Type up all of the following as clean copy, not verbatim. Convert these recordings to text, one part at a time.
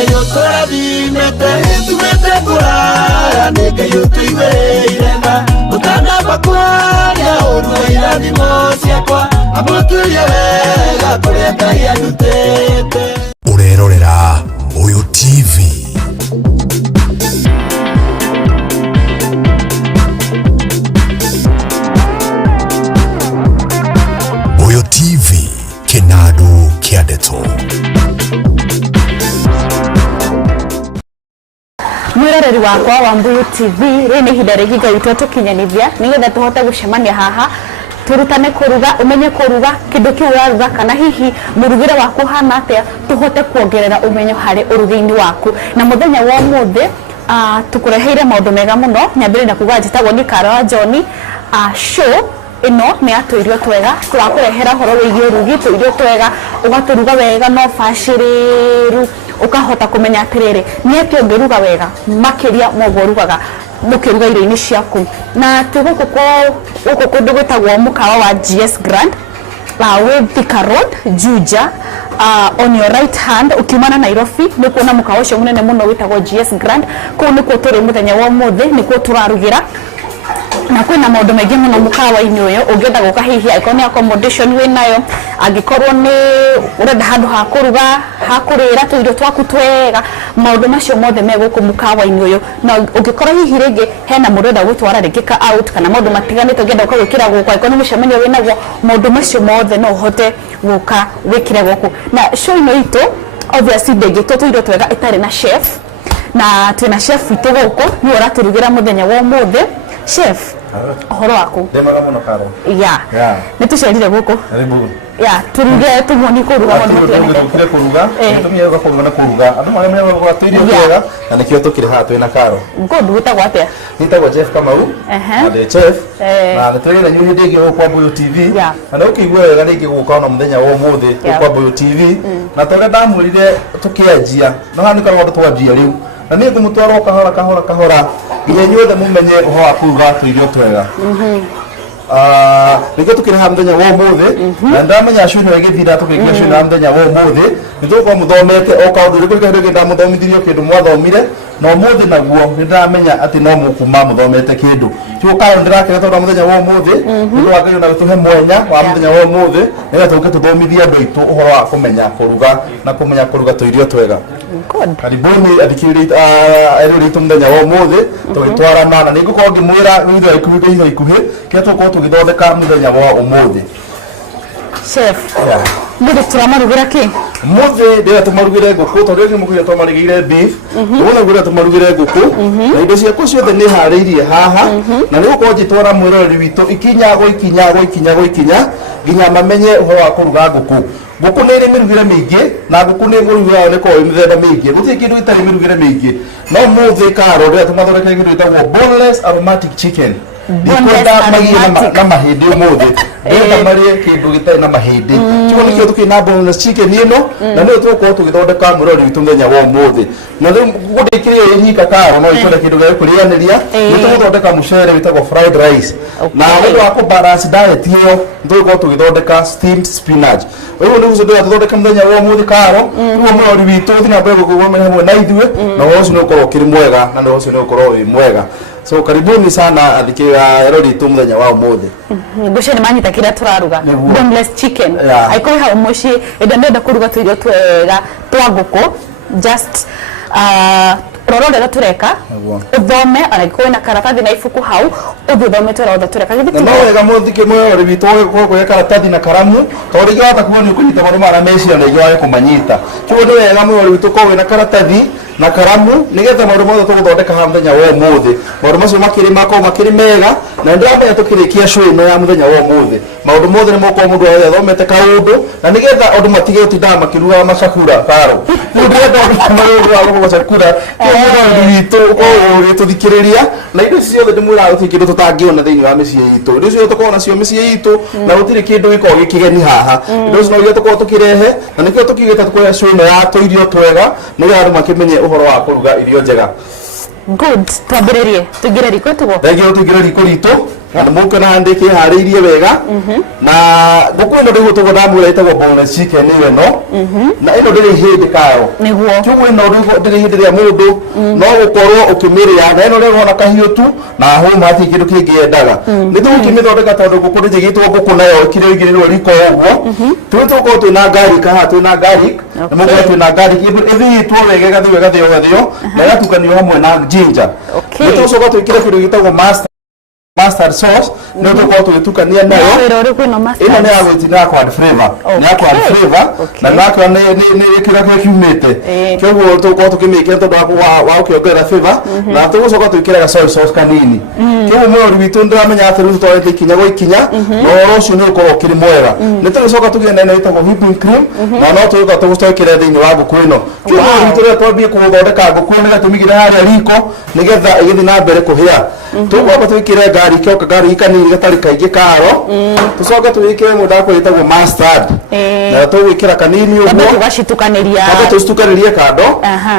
Yotora dimete tumete kura nega yotuiwe irema utana bakwaria uruira dimosia kwa abutuye wega kureka ya dutete urerorera Tuirio TV. Tuirio TV kinadu kiadeto. Mwiroreri wakwa wa Tuirio TV rene hidaregi gaito tukinyanithia nigetha tuhote gucemania haha turutane kuruga umenye kuruga kindu kiu uraruga kana hihi murugire waku hana atia tuhote kuongerera umenyo hari urugi-ini waku na muthenya wa muthe tukureheire maundu mega muno nyambire na kuga njitagwo ni Kara John show ino ni Tuirio Twega turakurehera horo wigi urugi Tuirio Twega ugaturuga wega no baciriru ukahota kumenya atiriri ni atio ngiruga wega makiria mogorugaga mukiruga irio-ini ciaku na tuguku kundu gwitagwo mukawa wa GS Grand with Thika Road Juja on your right hand ukimana Nairobi ni kuona mukawa ucio munene muno witagwo GS Grand ku ni ku turi muthenya wa muthe ni ku turarugira na kwina maundu maingi muno mukawa-ini uyu ungienda guka hihi aikoni accommodation winayo angikorwo ni urenda handu ha kuruga ha kurira tuirio twaku twega maundu macio mothe meguku mukawa-ini uyu na ungikorwo hihi ringi hena murenda gutwara ringi ka out kana maundu matiganite ungienda guka wikira guku aikoni mucemenio winaguo maundu macio mothe no uhote guka wikire guku na show ino itu obviously ndengitwo Tuirio Twega itari na chef na twina chef witu guku ni uraturugira muthenya wa muthe chef horo wako ndemaga muno Karo ya nitucerire guku karibu ya turuge tumoni kuruga tukire kuruga tumye ga kuruga na kuruga andu mara mwe kwa Tuirio Twega na nikio tukire ha twina Karo ngodu gutagwo atia nitagwo chef Kamau ade chef na nitwire nyu ndigi kwa Tuirio TV na ukigwa wega ringi guka na muthenya wa muthe kwa Tuirio TV na tore ndamurire tukianjia no hanika ndu twajia riu na ni kumutwara kahora nginya nyothe mumenye uho wa kuruga Tuirio Twega niko tukire muthenya wa muthe na ndamenya cuni wegithira tukigia cuni muthenya wa muthe nituko muthomete o kaundu riku rike ndamuthomithirio kindu mwathomire no muthe naguo ndamenya ati no mukuma muthomete kindu tio kaundu ndirakire tondu muthenya wa muthe ndu wakayo na gutuhe mwenya wa muthenya wa muthe nega tuke tuthomithia andu aitu uhoro wa kumenya kuruga na kumenya kuruga Tuirio Twega. Karibuni athikiriria eroritu muthenya wa muthe twitwarana na nigukorwo ngimwira witho ikuhi kia tukorwo tugithondeka muthenya wa umuthe chef muthi turamarugira ki muthe ndira tumarugire nguku tondu ringi mukuya twamarigire beef wona ngura tumarugire nguku na indo ciaku ciothe ni hariirie haha na nigukorwo njitwara mwiroreri witu ikinya nginya mamenye uhoro wa kuruga nguku nguku ni iri mirugire mingi na nguku ni murugire ni ko mithemba mingi guti kindu itari mirugire mingi no muthe Karo ndira tumathondeka kindu itagwo boneless aromatic chicken ndikwenda magie na mahindi umuthe ndenda marie kindu gitari na mahindi kiko nikio tukina boneless chicken ino na niyo tuko tugithondeka mwiroreri witu muthenya wa umuthe na riu guthikiria nyika Karo no itonde kindu gia kurianiria nituguthondeka mucere witagwo fried rice na ndu wa kubalance diet iyo nduko tugithondeka steamed spinach wewe ndio uzo tuthondeka muthenya wa umuthe Karo niwo mwiroreri witu thina mbere gukugomera hamwe na ithue na wocu ni ukorwo kiri mwega na wocu ni ukorwo wi mwega so karibuni sana athikira erori tu muthenya wa umuthe gucene manyita kira turaruga boneless chicken aikoi ha umushi ndenda kuruga Tuirio Twega twa nguku just rororera tureka uthome araikoi na karatathi na ifuku hau uthome turothe tureka githiti no wega muthike mwiroreri witu kwa karatathi na karamu tondu igwata kuona kunyita maru mara mecia na igwa kumanyita kiugo ni wega mwiroreri witu kwa wina karatathi na karamu nigetha maundu mothe tuguthondeka ha muthenya wa umuthe maundu macio makiri mega na ndiramenya tukirikia show ino ya muthenya wa umuthe maundu mothe ni moko mundu wothe athomete kaundu na nigetha andu matige utinda makiruga macakura Karo ndirenda maundu wa macakura mundu witu ugituthikiriria na indo ciothe ndimwira uti kindu tutangiona thiini wa micii itu indo cio tukorwo nacio micii itu na gutiri kindu gikorwo gikigeni haha indo cio no tukorwo tukirehe na nikio tukigita tukoya show ino ya Tuirio Twega nigetha andu makimenye uhoro wa kuruga irio njega. Good, twambiririe tugire riko tugo. Thengio tugire riko ritu na muko na handike hariirie wega na nguku ino ndigo tugo ndamwira itagwo boneless chicken iyo no na ino ndiri hindi karo niguo tugo ino ndiri hindi ria mundu no gukorwo ukimiria na ino rero na kahiu tu na huma ati kindu kingi endaga ni tukimithondeka tondu nguku ndijigitwo nguku nayo ikirirwo riko uguo tuko twina garlic haha twina garlic na mugo twina garlic ithitwo wega gathio na gatukanio hamwe na ginger ni tucoka twikire kindu gitagwo mustard sauce no tuko tugitukania nayo ino ni agwitina kwa flavor ni kwa flavor na nakwa ni kira kiumite kyogo tuko tukimike tondu wa ukiongerera flavor na tugucoka twikira soy sauce kanini kyogo mwori witu ndiramenya ati riu twari ikinya gwikinya no rucio ni ukorwo kiri mwega ni tugucoka tugenda na itagwo whipping cream na no tugucoka tugustokire thiini wa nguku ino kyogo mwori witu ria twambie kuthondeka nguku ni gatumigire haria riko nigetha igithi na mbere kuhia tugucoka twikire gari kanini gatari kaingi karo tucoka tuwikire muda ko itagwo mustard na tuwikira kanini uguo tugashitukanĩria tustukanĩrie kando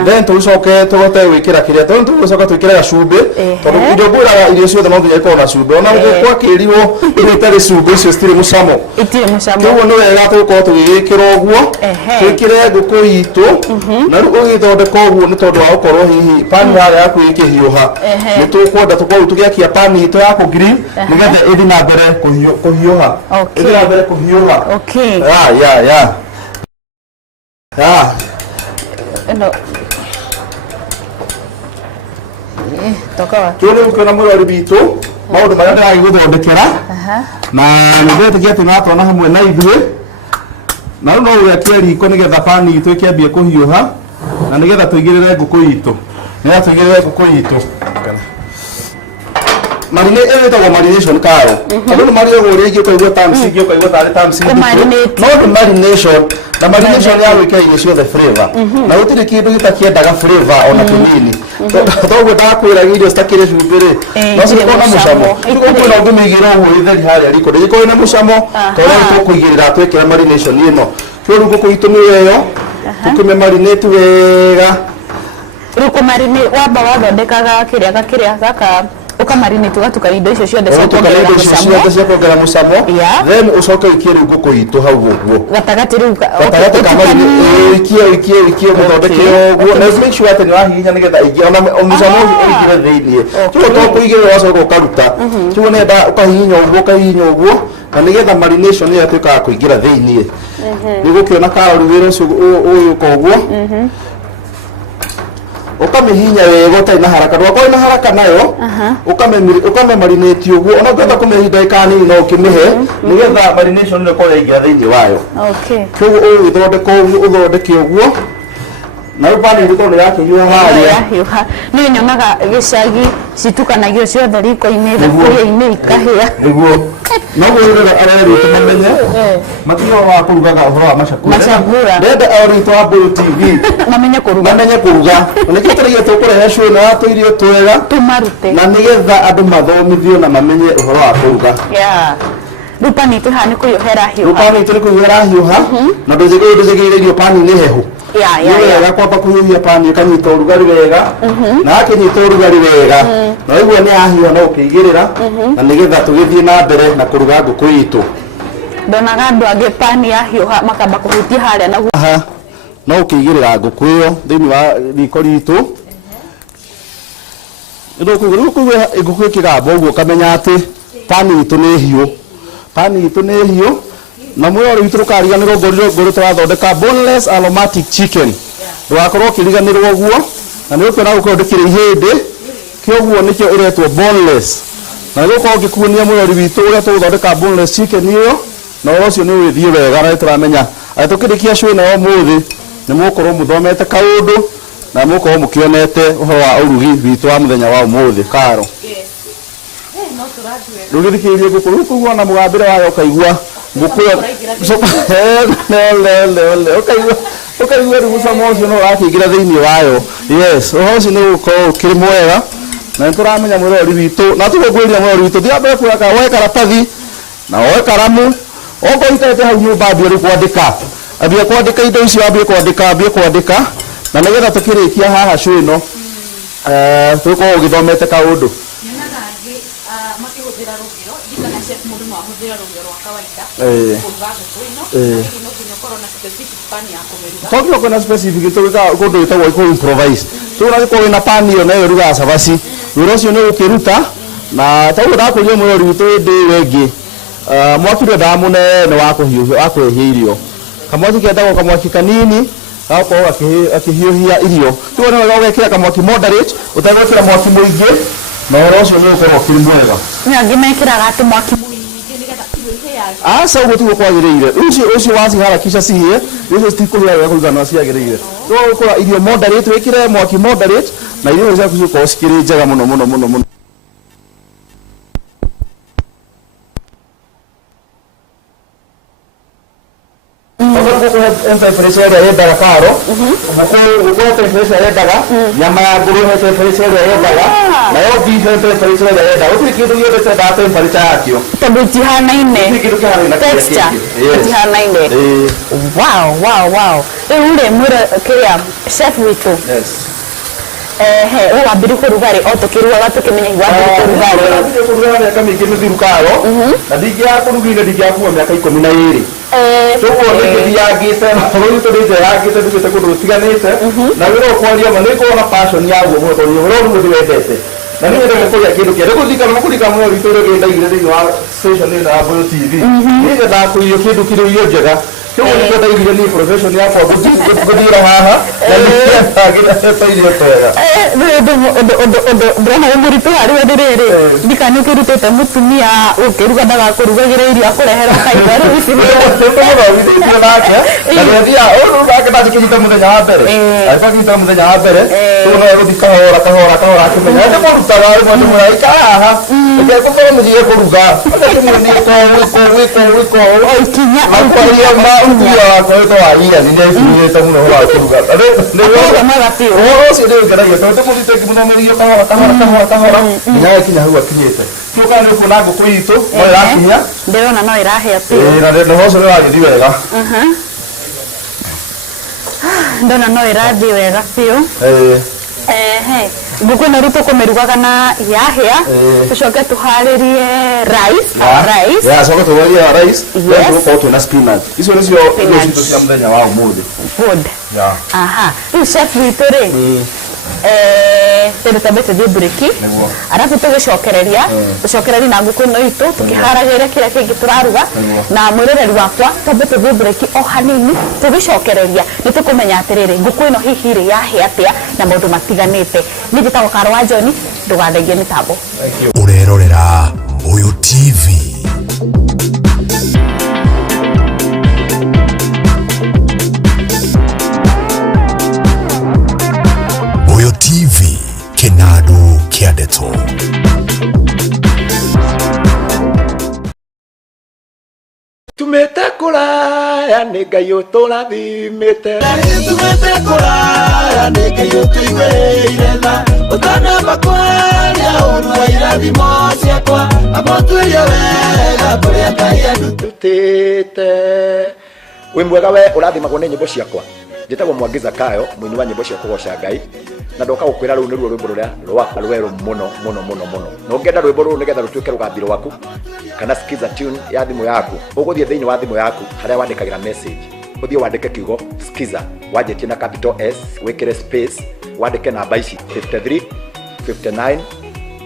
then tucoke tugote wikira kiria tucoka twikire gacumbi tondu irio ngwiraga irio ciothe no nginya ikorwo na cumbi ona kwa kirirwo irio itari cumbi icio citiri mucamo koguo ni wega tugukorwo tugigikira uguo twikire nguku itu na riu ugithondeka uguo ni tondu wa gukorwo hihi pani yaria yaku ikihiuha ni tukwenda tukorwo tugiakia pani itu ya kugrill nigetha ithi na mbere kuhiuha ithi na mbere kuhiuha no toka kile ukiona mwari bitu maundu maria ndĩragi gũthondekera na nĩndĩretikia atĩ natwana hamwe na ithuĩ na rĩu no ũgĩakie riko nĩgetha pani itũ ĩkĩambie kũhiũha na nĩgetha tũigĩrĩre ngũkũ itũ marine etagwo marination karo tondu marination uri ingi ukaigua terms ingi ukaigua tari terms ingi no marination na marination ya gwikira irio ciothe flavor na gutiri kindu gitakiendaga flavor ona kinini toguo ndakwira irio citakire cumbĩ ri no cikorwo na mucamo koguo no ngĩmĩigĩra ũguo itheri harĩa riko ndĩgĩkorwo na mucamo tondũ tũkũigĩrĩra twĩkĩra marination ĩno kĩu rĩu ngũkũ itũ nĩyo tũkĩmĩ marinate wega rĩu kũmarinate wamba wathondekaga kĩrĩa gaka ukamarinate ugatuka indo icio ciothe cia kuongerera mucamo then ucoke ikie riu nguku itu hau uguo gatagati riu ikie muthondeke uguo na make sure ati ni wahihinya nigetha ingia ona mucamo uingire thiini tuo to kuigirira wacoka ukaruta tuo nenda ukahihinya uguo na nigetha marination iyo atuikaga kuingira thiini nigukiona karori wira ucio uyu koguo ukamihinya wega utai na haraka ndwakoi na haraka nayo ukame marinate uguo ona ngwenda kumehinda ikani no ukimihe nigetha marination ile kwa ingia thiini wayo koguo ugithondeka uthondeke uguo na rubani ndiko no yake hiyo haria ni nyonaga gicagi citukanagio ciothe riko-inĩ thaburia-inĩ ikahĩa niguo no gwĩrĩra areri tumamenye matigo wa kurugaga ũhoro wa macakura ndenda areri wa Mbũyũ TV mamenye kuruga na nĩkĩtaragia tũkũrehe show na Tuirio Twega tumarute na nĩgetha andũ mathomithio na mamenye ũhoro wa kuruga rĩu pani itũ haha nĩ kũhiũha ĩrahiũha na ndũjĩgĩire irio pani nĩ hehu wega kwamba kuhiũhia pani ĩkanyita ũrugarĩ wega na yakĩnyita ũrugarĩ wega na ũguo nĩ yahiũha no ũkĩigĩrĩra na nĩgetha tũgĩthiĩ na mbere na kũruga ngũkũ itũ ndonaga andũ angĩ pani yahiũha makamba kũhutia harĩa naguo no ũkĩigĩrĩra ngũkũ ĩyo thĩinĩ wa riko ritũ kũigua ngũkũ ĩkĩgamba ũguo ũkamenya atĩ pani itũ nĩ hiũ na mwĩrĩ witũ rũkariganĩrwo ngũrũ tũrathondeka boneless aromatic chicken ndũgakorwo ũkĩriganĩrwo ũguo na nĩ ũkuona gũkorwo ndĩkĩrĩ ihĩndĩ kĩoguo nĩkĩo ĩretwo boneless na nĩgũkorwo ngĩkuonia mwĩrĩ witũ ũrĩa tũgũthondeka boneless chicken ĩyo na ũcio nĩ ũgĩthiĩ wega na nĩtũramenya atĩ tũkĩrĩkia show nayo ũmũthĩ nĩ mũgũkorwo mũthomete kaũndũ na mũgũkorwo mũkĩonete ũhoro wa ũrugi witũ wa mũthenya wa ũmũthĩ karo rĩu gĩthikĩrĩrie ngũkũ rĩu kũigua na mũgambĩre wayo ũkaigua ngũkũ ũkaigua rĩu mũcamo ũcio no ũrakĩingĩra thĩinĩ wayo ũhoro ũcio nĩ ũgũkorwo ũkĩrĩ mwega na nĩtũramenya mwĩrori witũ na tũgũkwĩria mwĩrori witũ thiĩ mbere kuoya woe karatathi na woe karamu okorwo ikarĩte hau nyũmba ambie rĩu kwandĩka ambie kwandĩka indo icio ambie kwandĩka na nĩgetha tũkĩrĩkia haha show ĩno tũgũkorwo ũgĩthomete kaũndũ nyonaga angĩ makĩhũthĩra rũgĩo kuhũthĩra rũgĩo rwa kawaida kũruga ngũkũ ĩno no nginya ũkorwo na specific pan ya kũmĩruga tondũ kwĩna specific kũndũ gwĩtagwo iko improvise tũgũkorwo na pan ĩyo nayo rugaga cabaci wĩra ũcio nĩ ũgũkĩruta na tondũ ndakũria mũrori witũ hĩndĩ wengĩ mwaki ndwendaga mũnene wa kũhĩhia irio kamwaki kendagwo kamwaki kanini gakorwo akĩhiũhia irio tuo nĩ wega ũgekĩra kamwaki moderate ũtegwĩkĩra mwaki mũingĩ na ũhoro ũcio nĩ ũkorwo ũkĩrĩ mwega nĩ angĩ mekĩraga atĩ mwaki mũingĩ nĩgetha irio ihĩage aca ũguo tiguo kwagĩrĩire ũcio waciharakisha cihĩe icio citikũhĩa wega kũigana ciagĩrĩire no ũkora irio moderate wĩkĩre mwaki moderate na irio ciaku cikorwo cikĩrĩ njega mũno mũno mũno mũno temperature ĩrĩa yendaga karo gũkorwo temperature yendaga nyama ya ngũrwe temperature ĩrĩa yendaga nayo beef temperature ĩrĩa yendaga gũtirĩ kĩndũ gĩothe kĩendaga temperature yakĩo tondũ itihanaine texture itihanaine wow rĩu mwĩre kĩrĩa chef witũ we wambire kũruga rĩ o tũkĩrugaga tũkĩmenya wambire kũruga rĩ mĩaka mĩingĩ mĩthiru karo na ndingĩaga kũrugire ndingĩakuua mĩaka 12 toguo nĩngĩthiangĩte bũrũri witũ nĩnjeyangĩte ndugĩte kũndũ gũtiganĩte na wĩra ũkwaria ma nĩngorwo na passion yaguo mũno tondũ ũhoro ũyũ ndĩwendete na nĩ wendete kũrĩa kĩndũ kĩerũ gũkũrika mũno witũ ũrĩa gĩndaigire thĩinĩ wa station ĩno ya Mboyo TV nĩgetha kũirio kĩndũ kĩrĩ irio njega kĩu nĩkĩo ndaigire niĩ profession yakwa gũthiĩra haha na nĩkĩendagĩra irio twega ndĩrona wĩ mũritũ harĩ we ndĩrĩrĩ ndikani ũkĩrutĩte mũtumia ũkĩruga ndagakũrugagĩra irio akũrehera kaimba rĩu ici mũthomithĩtio nake na nĩathiaga nake ndakĩnyita mũthenya wa mbere agĩba kĩnyita mũthenya wa mbere tũu no egũthiĩ kahora akĩmenya nĩ mũrutaga rĩmwe ndĩmwĩra ikara haha reke ngũthomithie kũruga wĩko ikinya ũthia wakwa wĩtwo wagia nĩnĩaicirĩte mũno ũhoro wa kũruga ũhoro ũcio nĩũngenagia tondũ ndĩmũthitĩki mũthomithio kahora nginya gĩkinya hau akinyĩte tuoka nĩ ũkuona ngũkũ itũ no ĩrakinya ndĩrona no ĩrahĩa na ũhoro ũcio nĩũragĩthiĩ wega ndona no ĩrathiĩ wega biũ ngũkũ ĩno rĩu tũkũmĩrugaga na yahĩa tũcoke tũharĩrie rice coke tũharĩrie rice tũkorwo twĩna spinach icio nĩcio irio citũ cia mũthenya wa ũmũthĩ good rĩu chef witũ rĩ tondũ twambe tũthiĩ mburĩki arabu tũgĩcokereria na ngũkũ ĩno itũ tũkĩharagĩria kĩrĩa kĩngĩ tũraruga na mwĩroreri wakwa twambe tũthiĩ mburĩki o hanini tũgĩcokereria nĩ tũkũmenya atĩrĩrĩ ngũkũ ĩno hihi rĩ yahĩa atĩa na maũndũ matiganĩte niĩ njĩtagwo Karo wa John ndũgathengie mĩtambo urerorera Mboyo TV. Mboyo TV Kinado Kiadeto. Tumete kuraya nĩ Ngai ũtũrathimĩte Tumete kuraya nĩ Ngai ũtũigĩrĩire tha ũtanamba kwaria ũru wa irathimo ciakwa amba Tuirio wega kũrĩa Ngai ndutĩte wĩ mwega we ũrathimagwo nĩ nyĩmbo ciakwa njĩtagwo Mwangi Zakayo mũini wa nyĩmbo cia kũgoca Ngai na ndoka gũkwĩra rũu nĩruo rwĩmbo rũrĩa rwerũ mũno na ũngĩenda rwĩmbo rũrũ nĩgetha rũtuĩke rũgambi rwaku kana skiza tune ya thimũ yaku ũgũthiĩ thĩinĩ wa thimũ yaku harĩa wandĩkagĩra message ũthiĩ wandĩke kiugo skiza wanjĩtie na capital S wĩkĩre space wandĩke namba ici 53 59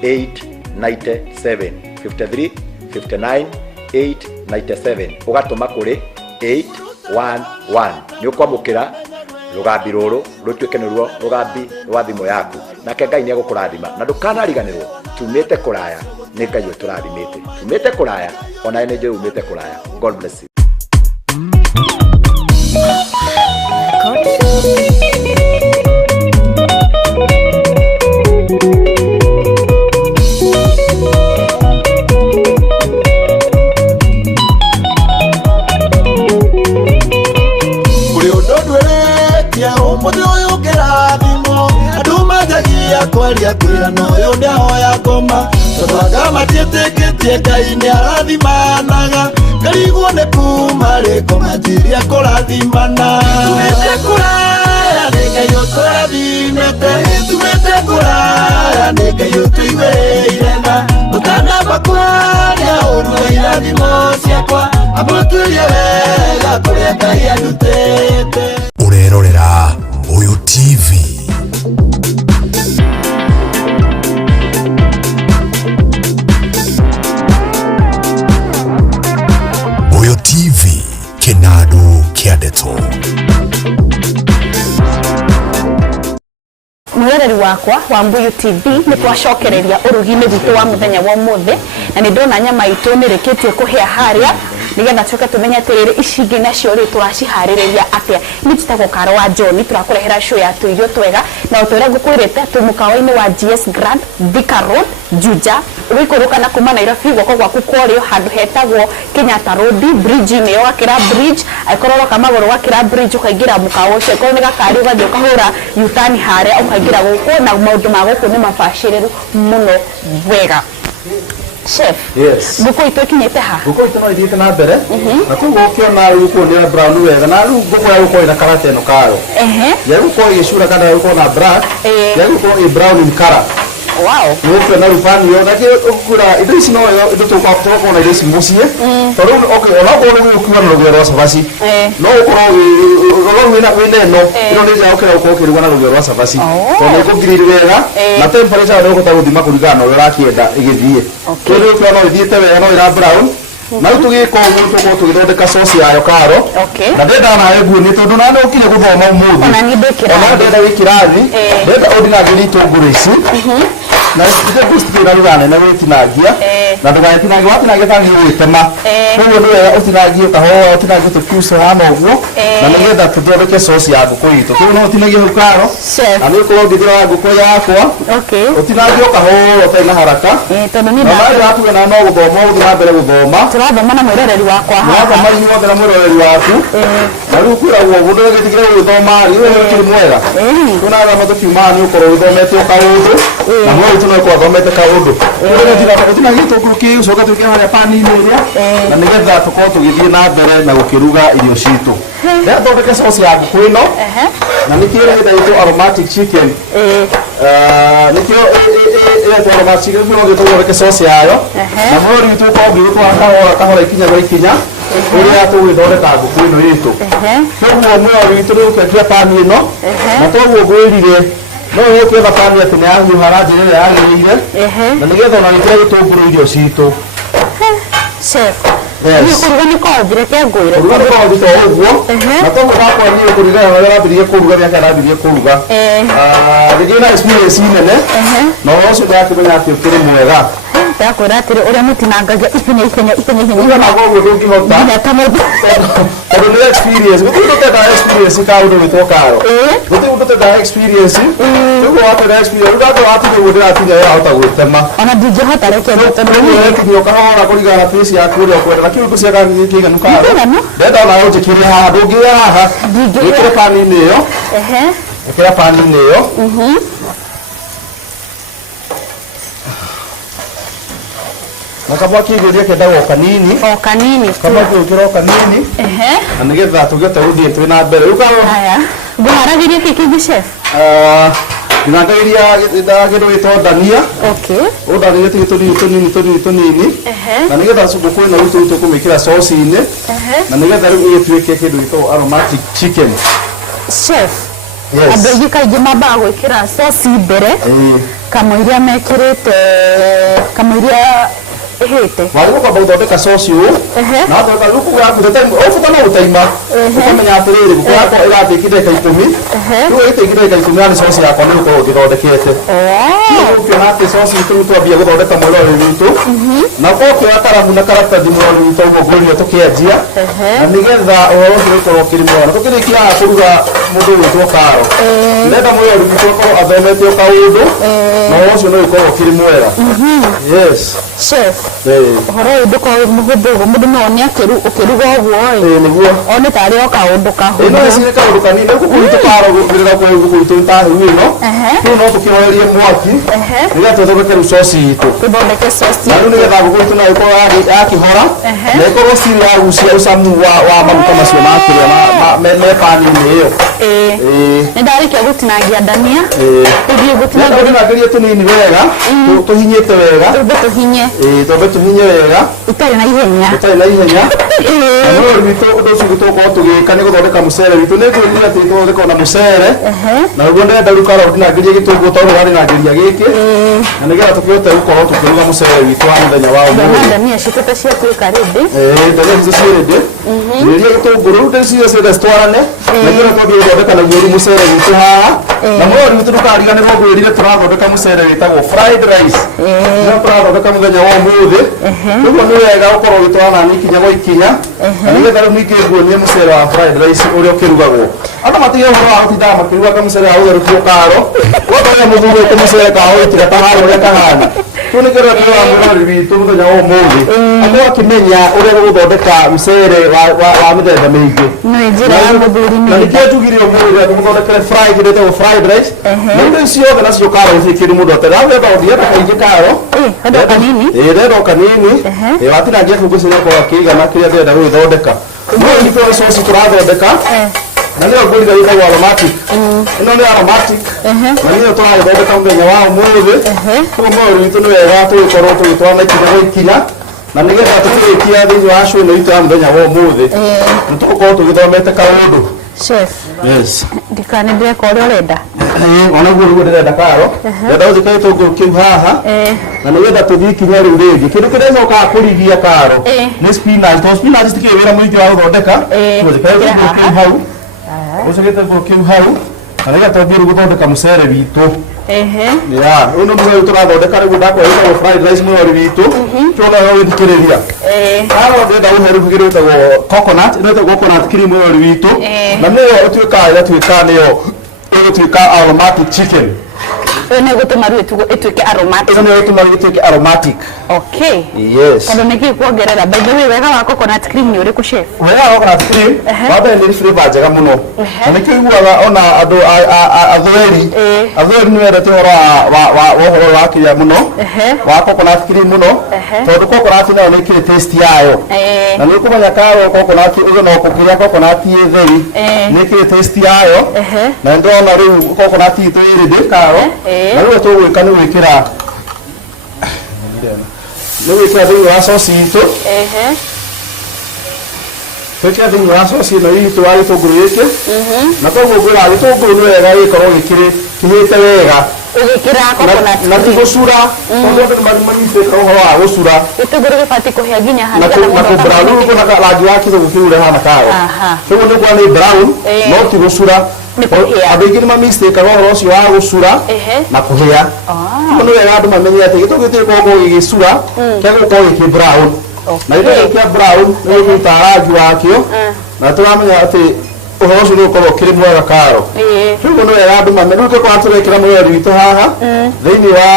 897 53 59 897 ũgatũma kũrĩ 811 nĩ ũkwamũkĩra rũgambi rũrũ rũtuĩke nĩruo rũgambi rwa thimũ yaku nake Ngai nĩ egũkũrathima na ndũkanariganĩrwo tumĩte kũraya nĩ Ngai ũtũrathimĩte tumĩte kũraya ona nĩ njũĩ umĩte kũraya. God bless you. kwaria kwira no yo ndia hoya ngoma twaga matietĩkĩtie Ngai nĩ arathimanaga ngarigwo nĩ kuma rĩ kũmatiria kũrathimana tumĩte kũraya nĩ Ngai ũtũrathimĩte tumĩte kũraya nĩ Ngai ũtũigĩrĩire tha ũtanamba kwaria ũru wa irathimo ciakwa amũtuĩrie wega kũrĩa Ngai andutĩte. Urerorera Mbuyu TV. Mbuyu TV, kinadu kia ndeto. Mwiroreri wakwa wa Mbuyu TV ni twacokereria urugini witu wa muthenya wa muthi na ni ndona nyama itu ni rikitie kuhia haria nigetha tuke tumenye atiriri ici ingi nacio ri turacihariria atia ni tutagwo Karo wa John turakurehera show ya Tuirio Twega na utore ngukwirite tumukawa-ini wa GS Grand Thika Road Juja wikuruka na kuma Nairobi gwako gwaku kwario handu hetagwo Kenyatta Road bridge ni yo akira bridge aikororo kamagoro wakira bridge ukaingira mukawa ucio ko ni gakari ugathie ukahura yutani haria ukaingira guku na maundu ma guku ni mabashiriru muno wega. Chef, yes. Guko ito kinyete ha? Guko ito no ithiite na mbere. Na kugo ukiona riu ko ni brown wega na riu guko ya guko ina karate no kayo. Ya guko igicura kana guko na black. Ya guko i brown in color. Wow. Guko na rufani yo dake ukura indo ici no yo indo to kwa na indo ici mucie. Toru okay ona ko no guko na rugero sabasi. No ukoro wina no. Ino ni ja ukira uko kirugana rugero wa sabasi. To ni ko grill wega na temperature no guta guthima kurigana no rakienda igithie. Toru ko no ithiite wega no ira brown. Na tugiko gutuko tugithondeka sauce yayo Karo. Na ndenda na ebu ni tondu na no ukire guthoma umuthi. Ona ni ndikira. Ona ndenda wikirathi. Ndenda ordinary itunguru ici. Na ithe gusti na rugana na witinagia. Na ndugaitinagi watinagia tangi witema. Koguo ni wega utinagie kahoo utinagie tukuso hano uguo. Na nigetha tuthondeke sauce ya nguku itu. Koguo no utinagie Karo. Na ni ko ngithira nguku yakwa. Utinagie kahoo utena haraka. Tondu ni na ndatuge na no guthoma uthira mbere guthoma. Turathoma na mwiroreri wakwa haha. Na mari ni na mwiroreri waku. Na riu kwira guo gundu gitigire guthoma riu ni kiri mwega. Tuna thama tukiuma ni ukorwo uthomete kaundu. Na mwe tuno ko thomete kaundu. Ndio ndira tutina gitunguru kiu coka tuke haria pani-ini iria. Na nigetha tukorwo tugithie na mbere na gukiruga irio citu. Ndio thondeke sauce ya nguku ino. Na nikire githaitwo aromatic chicken. Nikio ile aromatic chicken no githondeke sauce yayo. Na mwe ritu ko ngirutwa kahora ikinya gwa ikinya. Uria tugithondeka nguku ino yitu. Koguo mwe ritu riu kekia pani ino. Na toguo gwirire no yo kwa pani ati ni ahu haraji ile yagirire. Na nigetha ona nikire gitunguru irio citu. Chef. Ni kuruga ni ko njire ke ngwire. Kuruga ni ko njire uguo. Na toguo gakwa ni kuruga na wera birie kuruga ya kana birie kuruga. Rigina experience nene. No ucio ndakimenya ati ukiri mwega. Ndakwira atiri uria mutinangagia ikinya. Uga na gogo ndungihota. Tondu ni experience. Gutu ta experience ka undu witwo Karo. Gutu ta experience. Tugo wata experience. Uga watu ni gudu atinya ya hota gwitema. Ona ndingihota reke tondu ni kinyo kahora kurigana pesi ya kuria kwenda lakini uko cia kangi kiga Karo. Ndenda ona unjikire haha ndungira haha. Ndingire pani-ini iyo. Ikira pani-ini iyo. Na kabla kigeria kedago kanini. Kanini. Kabla kiro kanini. Na nigetha tugete guthie twina mbere. Ukaro. Haya. Nguharagirie kiki chef. Ndinagagiria ndagindo gitwa dania. Udania tunini. Na nigetha nguku ino rutu kumikira sauce-ini. Na nigetha riu igituike kindu gitwa aromatic chicken. Chef. Yes. Andũ kaingĩ mambaga gwĩkĩra sauce mbere. Kamũiria mekĩrĩte kamũiria ehete. Wali ko kwamba uthondeka sauce uyu. Na thondeka ruku yaku ufuta no utaima. Ukamenya atiriri guku yako irathikire ka 10. Riu itikire ka 10 ni sauce yako ni uko uthondekete. Riu ukiona ati sauce itu twambia guthondeka mwirori witu. Na ko kioya karamu na karatathi mwirori witu uguo gwirio tukianjia. Na nigetha uhoro ucio ukorwo kirimwo. Na tukirikia kuruga mundu witwo Karo. Ndenda mwirori witu ukorwo athomete kaundu. Na ucio no ukorwo kirimwera. Yes. Chef. Uhoro uyu ndukoragwo muhuthu uguo mundu no one ukiruga uguo niguo one tari o kaundu kahuthu ino ici ni kaundu kanini guku Karo gwirira guku tuntahi wino tu no tukirorerie mwaki nigetha tuthondeke sauce itu tuthondeke sauce na riu nigetha guku tuna ikorwo yakihora na ikorwo siri ya gucia ucamu wa maguta macio makiria me pani-ini iyo Nĩndarĩkia gũtinangia dania. Tũthiĩ gũtinangia tũnini wega, tũhinyĩte wega. Tũhinye wega. Itarĩ na ihenya. Na no witũ ũndũ ũcio tũkorwo tũgĩka nĩ gũthondeka mũcere witũ. Nĩ twĩrire atĩ tũthondeka na mũcere. Na ũguo ndĩrenda rĩu karoti ndinangĩria gĩtũngũrũ tondũ ndinangĩria gĩkĩ. Na nĩgetha tũkĩhote gũkorwo tũkĩruga mũcere witũ wa mũthenya wa ũmũthĩ. Dania citũte cia tuĩka ready. Dania icio ciĩ ready. Ndĩrĩa gĩtũngũrũ rĩu ndĩciria ciothe citwarane. Na nĩgetha twambie gũthondeka naguo mũcere witũ haha. Na mũrori witũ ndũkariganĩrwo ngwĩrire tũrathondeka mũcere wĩtagwo fried rice. Nĩ tũrathondeka mũthenya wa ũmũthĩ. Ũguo nĩ wega gũkorwo ũgĩtwarana na ikinya gwa ikinya. Na nĩgetha rĩu ningĩ nguonie mũcere wa fried rice ũrĩa ũkĩrugagwo. Andũ matige ũhoro wa gũtindaga makĩruga kamũcere ga gũtherũkio karo. Wothe mũthurĩte mũcere kao gũitĩra ta harĩa ũrĩa kahana. Rĩu nĩ kĩrĩa kĩrĩa mũrori witũ mũthenya wa ũmũthĩ. Andũ akĩmenya ũrĩa gũthondeka mũcere wa mĩthemba mĩingĩ. Na nĩkĩo njugire ũmũthĩ rĩrĩa tũgũthondekere fried rice. Na indo icio ciothe nacio karo gũtirĩ mũndũ atarĩ. Rĩu ũthiĩte kaingĩ karo. Ndĩrenda o kanini. Watinangia kĩu ngũcirĩa gũkorwo akĩigana kĩrĩa ndĩrenda gũgĩthondeka. Mũthenya nĩ tũrĩ sosi tũrathondeka. Na nĩyo ngũriga ĩtagwo aromatic. Ĩno nĩ aromatic. Na nĩyo tũragĩthondeka mũthenya wa ũmũthĩ. Koguo mũrori witũ nĩ wega tũgĩkorwo tũgĩtwarana ikinya gwa ikinya. Na nĩgetha tũkĩrĩkia thĩinĩ wa show ĩno itũ ya mũthenya wa ũmũthĩ. Nĩ tũgũkorwo tũgĩthomete kaũndũ. Chef. Yes. Ndikane ndĩreka ũrĩa ũrenda. Ona guo ndĩrenda karo. Ndĩrenda gũthika gĩtũngũrũ kĩu haha. Na nĩgetha tũthiĩ ikinya rĩu rĩngĩ. Kĩndũ kĩrĩa gĩcokaga kũrigia karo nĩ spinach. Tondũ spinach citikĩrĩ wĩra mũingĩ wa gũthondeka. Tũthika gĩtũngũrũ kĩu hau. Ũceke gĩtũngũrũ kĩu hau. Na nĩgetha twambie gũthondeka mũcere witũ. Rĩu nĩ mũcere tũrathondeka rĩu ndakwĩra wĩtagwo fried rice mũrori witũ. Tuona no gĩthikĩrĩria. Karo ndĩrenda ũhe rĩu gĩtagwo coconut. Ĩno ĩtagwo coconut cream mũrori witũ. Na nĩyo ĩtuĩkaga ĩgatuĩka nĩyo ĩgũtuĩka aromatic chicken. Nĩ gũtũma rĩu ĩtuĩke aromatic. Ĩno nĩ gũtũma ĩtuĩke aromatic. Okay. Yes. Tondũ nĩkĩ kuongerera. By the way, wega wa coconut cream nĩ ũrĩkũ chef? Wega wa coconut cream, wambere nĩ flavor njega mũno. Na nĩkĩo iguaga ona andũ athweri. Athweri nĩ wendete ũhoro wa kĩrĩa mũno. Wa coconut cream mũno. Tondũ coconut nayo nĩ ĩkĩrĩ taste yayo. Na nĩ ũkũmenya karo coconut ũguo no kũkĩrĩa coconut ĩ theri. Nĩ ĩkĩrĩ taste yayo. Na ndĩrona rĩu coconut itũ ĩrĩ ndĩ karo. Na rĩu tũgwĩka nĩ gwĩkĩra thĩinĩ wa sosi itũ. Twĩkĩra thĩinĩ wa sosi ĩno itũ wa gĩtũngũrũ gĩkĩ. Na koguo ngwĩra gĩtũngũrũ nĩ wega gĩkorwo kĩhĩte wega. Ũgĩkĩra coconut na ti gũcura. Tondũ andũ nĩmanyitĩte ũhoro wa gũcura. Gĩtũngũrũ gĩbatiĩ kũhĩa nginya na brown rĩu kuna rangi wa kĩtũngũrũ kĩu ũrĩa karo. Koguo nĩ kuona nĩ brown no ti gũcura. Andũ aingĩ nĩ mamistĩkaga ũhoro ũcio wa gũcura na kũhĩa. Koguo nĩ wega andũ mamenye atĩ gĩtũngũrũ gĩtikoragwo gĩgĩcura kĩagũkorwo gĩkĩ brown. Na indo kĩa brown nĩ gũita rangi wakĩo. Na tũramenya atĩ ũhoro ũcio nĩ ũkorwo kĩrĩ mwega karo. Koguo nĩ wega andũ mamenye. Rĩu tũkorwo tũrekĩra mũrori witũ haha thĩinĩ wa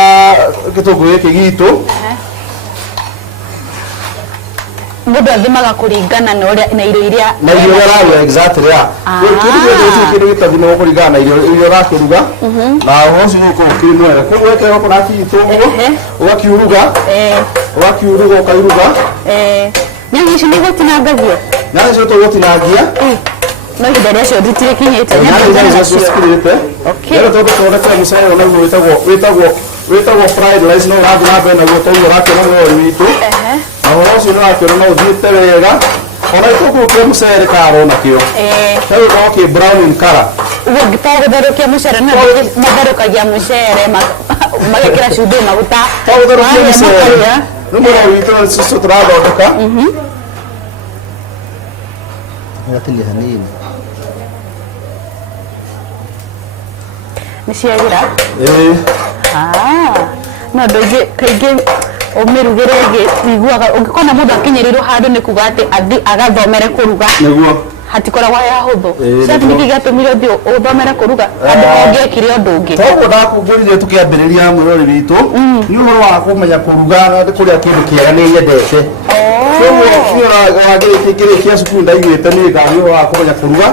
gĩtũngũrũ gĩkĩ gitũ. Mũndũ athimaga kũringana na irio iria ũrarĩa exactly ya. Kĩndũ gĩtathimagwo kũringana na irio iria ũrakĩruga. Na ũhoro ũcio nĩ ũkorwo kĩrĩ mwega. Koguo wekĩra coconut itũ ũgakĩuruga. Ũkairuga. Nyanya ici nĩ gũtinangagio? Nyanya icio tũgũtinangia. No ihinda rĩacio rĩtikinyĩte. Nyanya icio cikirĩte. Rĩrĩa tũgũthondekera mũcere ũyũ naguo wĩtagwo fried rice no ũrathiĩ na mbere naguo toguo ũrakĩona mũrori witũ. Na ũhoro ũcio nĩ ũrakĩona no ũthiĩte wega. Ona gĩtũngũrũ kĩa mũcere karo nakĩo. Kĩu gĩkoragwo kĩ brown in color. Ũguo ngĩtaga gũtherũkia mũcere no matherũkagia mũcere magekĩra cumbĩ maguta. Tũgũtherũkia mũcere. Nĩ mũrori witũ nĩcio tũrathondeka. Gatinia hanini. Nĩ ciagira? No andũ aingĩ kaingĩ ũmĩrugĩre ĩiguaga ũngĩkona mũndũ akinyĩrĩirwo handũ nĩ kuga atĩ athi agathomere kũruga. Nĩguo. Hatikoragwo hahũthũ. Chef nĩkĩ gĩatũmire ũthiĩ ũthomere kũruga handũ ũngĩekire ũndũ ũngĩ. Toguo ndakũngũrire tũkĩambĩrĩria mũrori witũ nĩ ũhoro wa kũmenya kũruga na kũrĩa kĩndũ kĩega nĩ nyendete. Koguo kĩrĩkia cukuru ndaigĩte nĩ ngathiĩ ũhoro wa kũmenya kũruga.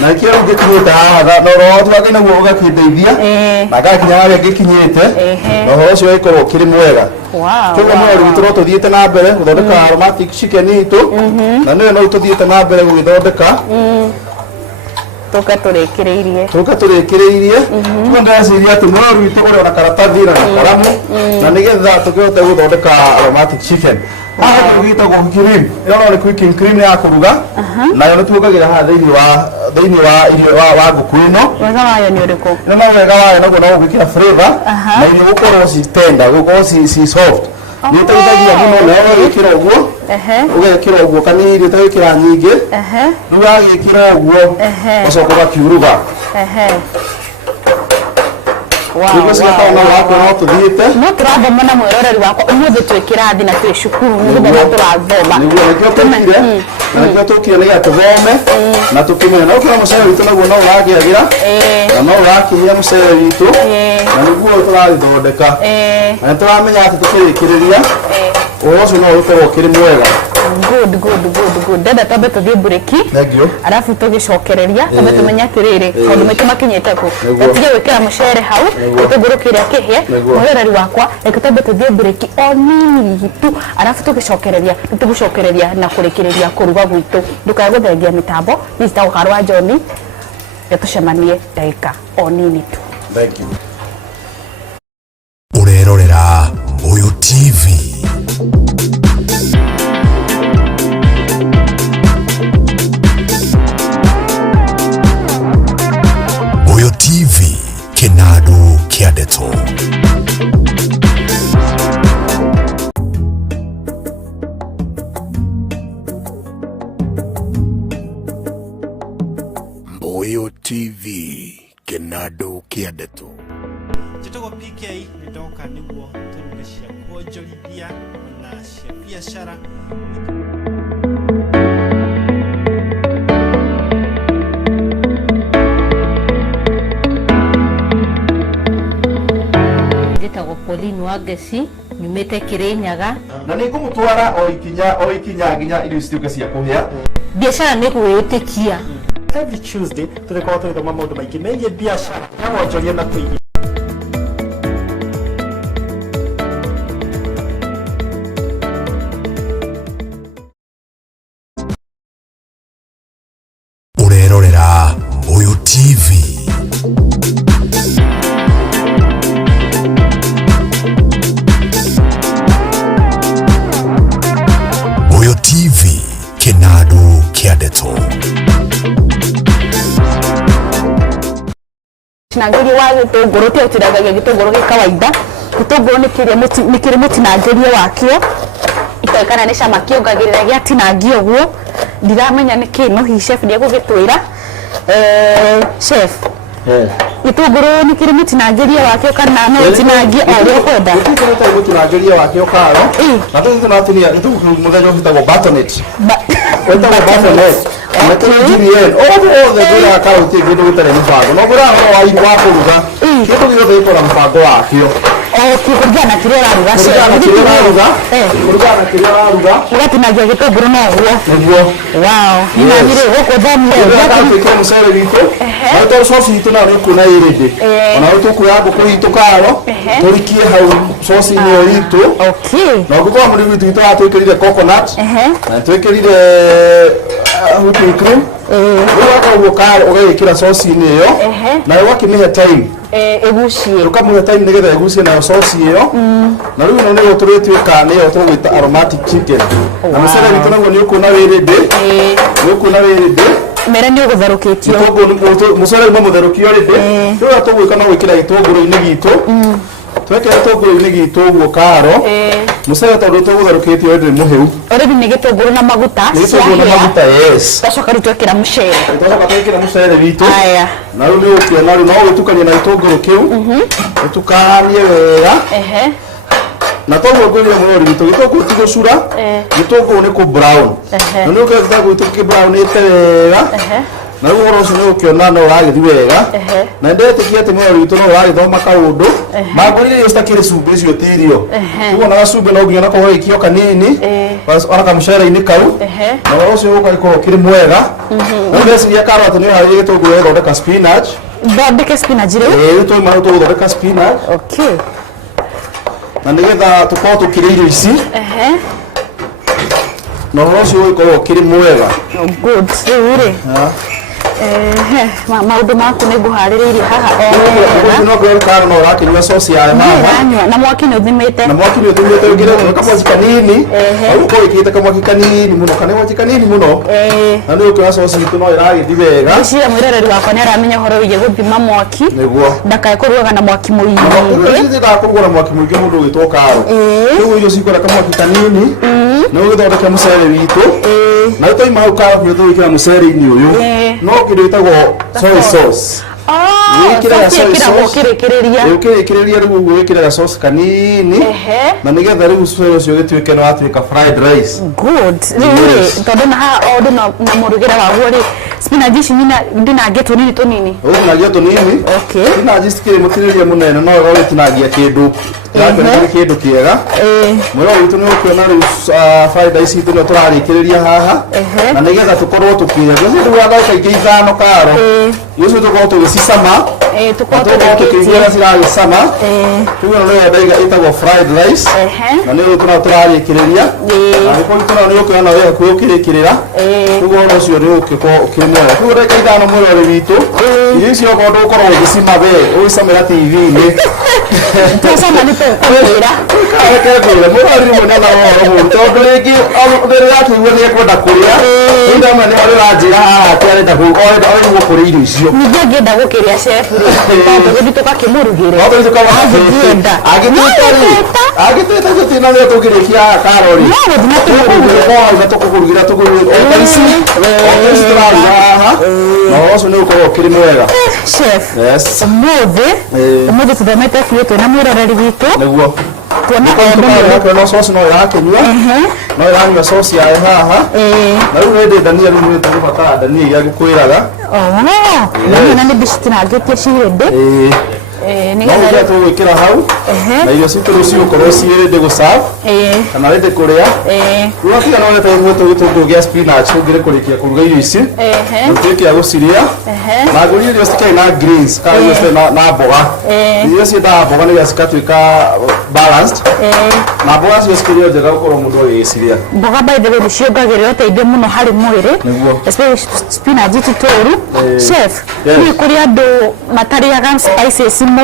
Na nĩkĩo rĩu ngĩkinyĩte haha na ũhoro twagĩ naguo ũgakĩndeithia na ngakinya harĩa ngĩkinyĩte na ũhoro ũcio ũgĩkorwo kĩrĩ mwega. Koguo mũrori witũ no tũthiĩte na mbere gũthondeka aromatic chicken itũ na nĩyo no tũthiĩte na mbere gũgĩthondeka Toka turekereirie ndeciria ati mwaru witu uri ona karatathi na karamu na nigetha tukihote guthondeka aromatic chicken aha gwitagwo cream ĩno nĩ cooking cream ya kũruga nayo nĩtuongagira haha thĩinĩ wa ngũkũ ĩno. Wega wayo nĩ ũrĩkũ? Nĩ wega wayo naguo no gũgĩkĩra flavor na irio gũkorwo ci tender gũkorwo ci soft nĩ ũteithagia mũno na ũgagĩkĩra ũguo ũgekĩra ũguo kanini ũtagĩkĩra nyingĩ rĩu wagĩkĩra ũguo ũcoka ũgakiuruga no tũrathoma na mwĩroreri wakwa ũmũthĩ twĩ kĩrathi na twĩ cukuru nĩ gũthoma tũrathoma nĩkĩo tũkire nĩgetha tũthome na tũkĩmenya no ũkĩra mũcere witũ naguo no ũragĩagĩra na no ũrakĩhĩa mũcere witũ na nĩguo tũragĩthondeka na nĩtũramenya atĩ tũkĩrĩkĩrĩria ũhoro ũcio no ũgĩkorwo ũkĩrĩ mwega. Good. Dada tambe tuthie bureki. Arafu tugicokereria tambe tumenya atiriri maundu maitũ makinyite ku. Tutige gwikira mucere hau gitunguru kiria kihie mwiroreri wakwa reke tambe tuthie bureki o nini gitu arafu tugicokereria nitugucokereria na kurikireria kuruga gwitu ndukaguthengia mitambo ni citagũkarwa John tucemanie ndagĩka o nini tu. Thank you. Urerorera Mbuyu TV. Mbuyu TV Kinadu Kiadeto. Mbuyu TV Kinadu Kiadeto. Jitogo PK nitoka niguo turugisha kuonjorithia na cia biashara. Jitogo Pauline Wagesi nyumite Kirinyaga Na nĩngũmũtwara o ikinya nginya irio cituĩke cia kũhĩa. biashara nĩ gwĩtĩkia. Every Tuesday tũrĩkorwo tũgĩthoma maũndũ maingĩ megiĩ biashara na wonjoria na kũigithia. Urerorera Mbuyu TV. Mbuyu TV Kinadu Kiadeto. Tinangĩria wa gĩtũngũrũ tĩ ũtinangagia gĩtũngũrũ gĩ kawaida. Gĩtũngũrũ nĩ kĩrĩ mũtinangĩrie wakĩo itoĩkana nĩ cama kĩongagĩrĩra gĩatinangio ũguo ndiramenya nĩ kĩ no hihi chef nĩegũgĩtwĩra. Chef gĩtũngũrũ nĩ kĩrĩ mũtinangĩrie wakĩo kana no ũtinangie o ũrĩa ũkwenda? Gĩtũngũrũ nĩ mũtinangĩrie wakĩo karo na tũtũnatinia gĩtũngũrũ mũthenya ũbitagwo batonate. Wetagwo batonate. Julian, othe ngwĩraga karoti kĩndũ gĩtarĩ mũbango no ngwĩraga no wa kũruga kĩndũ gĩothe gĩkorwo na mũbango wakĩo. Kũringana na kĩrĩa ũraruga ũgatinagia gĩtũngũrũ no ũguo nĩguo. Na nĩrĩ twĩkĩra mũcere witũ na tondũ sosi itũ nayo nĩũkuona ĩrĩndĩ ona tũkuoya ngũkũ itũ karo tũrikie hau sosi-inĩ ĩyo itũ na ũngĩkorwo mũrĩmi witũ itũ twĩkĩrire coconut na twĩkĩrire whipping cream ũguo karo ũgagĩkĩra sosi-inĩ ĩyo na ũgakĩmĩhe time ĩgucie ũkamũhe time nĩgetha ĩgucie nayo sosi ĩyo na rĩu ĩno nĩguo tũrĩtuĩka nĩyo tũgwĩta aromatic chicken na mũcere witũ naguo nĩũkuona wĩrĩndĩ mere nĩ ũgũtherũkĩtio mũcere uma mũtherũkio rĩndĩ rĩu ũrĩa tũgwĩka no gwĩkĩra gĩtũngũrũ-inĩ gitũ twekĩra gĩtũngũrũ-inĩ gitũ ũguo karo mũcere tondũ tũgũtherũkĩtio rĩndĩ mũhĩu already nĩ gĩtũngũrũ na maguta twacoka rĩu twekĩra mũcere witũ na rĩu nĩũkuona rĩu no ũgĩtukania na gĩtũngũrũ kĩu ũtukanie wega na toguo ngwĩrire mũrori witũ gĩtũngũrũ ti gũcura gĩtũngũrũ nĩ kũ brown na nĩ ũkĩra gĩtũngũrũ brownĩte wega na rĩu ũhoro ũcio nĩ ũkĩona no ũragĩthiĩ wega na ndetĩkia atĩ mũrori witũ no ũragĩthoma kaũndũ mangũrire irio citakĩrĩ cumbĩ icio Tuirio rĩu ona gacumbĩ no nginya nakorwo gĩkĩo kanini ona kamũcere-inĩ kau na ũhoro ũcio ũgagĩkorwo kĩrĩ mwega na ndeciria karo atĩ nĩ ũharĩrie gĩtũngũrũ gĩthondeka spinach thondeke spinach rĩu rĩu tũima rĩu tũgũthondeka spinach na nĩgetha tũkorwo tũkĩrĩa irio ici na ũhoro ũcio ũgĩkorwo kĩrĩ mwega good rĩu rĩ maundu maku nĩ ngũharĩrĩirie haha no kwero kana no rakinywa sauce ya mama na mwaki nĩ ũthimĩte ngire no kamwaki kanini au ko ikite kamwaki kanini muno kana mwaki kanini muno na nĩ ũkĩra sauce itu no ĩragĩthi wega Cira mwĩroreri wakwa nĩ aramenya ũhoro wĩgiĩ gũthima mwaki ndakae kũrugaga na mwaki mũingĩ ndakũruga na mwaki mũingĩ mũndũ ũgĩtwo Karo rĩu irio cikora kamwaki kanini no gĩthondeke mũcere witũ na tũima hau Karo gwĩkĩra mũcere-inĩ ũyũ no kĩndũ gĩtagwo soy sauce ukirikireria riu gwikirira sauce kanini na nigetha riu sauce ucio gituike no atuika fried rice good tondu na ha ondu na murugira waguo ri spinach ici ndinagia tunini ndinagia tunini spinach cikiri mutiriria munene no ro tinagia kindu yakira kindu kiega mwero witu ni ukiona riu fried rice itu no turarikiriria haha na nigetha tukorwo tukiega ndu gatha kaingĩ ithano Karo yusu tukorwo tugicicama tukĩiguana ciragĩcama tuguo nĩ ndaiga ĩtagwo fried rice na nĩ tũrarĩkĩrĩria na nĩkũo tũrona nĩ ũkĩona wega kwĩ ũkĩrĩkĩrĩra tuguo no ũcio nĩ ũgĩkorwo ũkĩrĩ mwega tuguo ndagĩka ithano mwĩrorĩ witũ irio icio okorwo ndũgũkorwo ũgĩcima we ũgĩcamĩra TV-inĩ twacama nĩ tũkwĩra mwĩrorĩ rĩmwe nĩ ona ũhoro tondũ rĩngĩ rĩrĩa yakĩigua nĩ ekwenda kũrĩa rĩu amwe nĩ ũranjĩra haha atĩ arenda kũrĩa irio icio ningĩ angĩenda gũkĩrĩa chef tondũ gũthiĩ tũgakĩmũrugĩre agĩtwĩta gũtina nĩo tũngĩrĩkia Karo rĩ tũkũkũrugĩra tũkaici tũraruga haha na ũcio nĩ ũkorwo ũkĩrĩ mwega chef ũmũthĩ tũthomete biũ twĩna mwĩroreri witũ nĩguo no sauce no ĩrakĩnyua no ĩranyua sauce yayo haha na rĩu nĩ ndĩ dania rĩu nĩ tũgũbatara dania iria ngũkwĩraga na nĩ ndĩcitinangĩtie cirĩndĩ nĩgetha tũgwĩkĩra hau na irio citũ rĩu cigũkorwo cirĩndĩ gũserve kana rĩndĩ kũrĩa rĩu tiga no wete gĩtũngũrũ gĩa spinach ũngĩrĩ kũrĩkia kũruga irio ici ũtuĩke a gũcirĩa na ngũria irio citikĩrĩ na greens kana irio citarĩ na mboga irio ciendaga mboga nĩgetha cigatuĩka balanced na mboga cio cikĩrĩ njega gũkorwo mũndũ agĩgĩcirĩa mboga by the way nĩ ciongagĩrĩra ũteithio mũno harĩ mwĩrĩ especially spinach tũtũru chef nĩ kũrĩ andũ matarĩaga spices mũno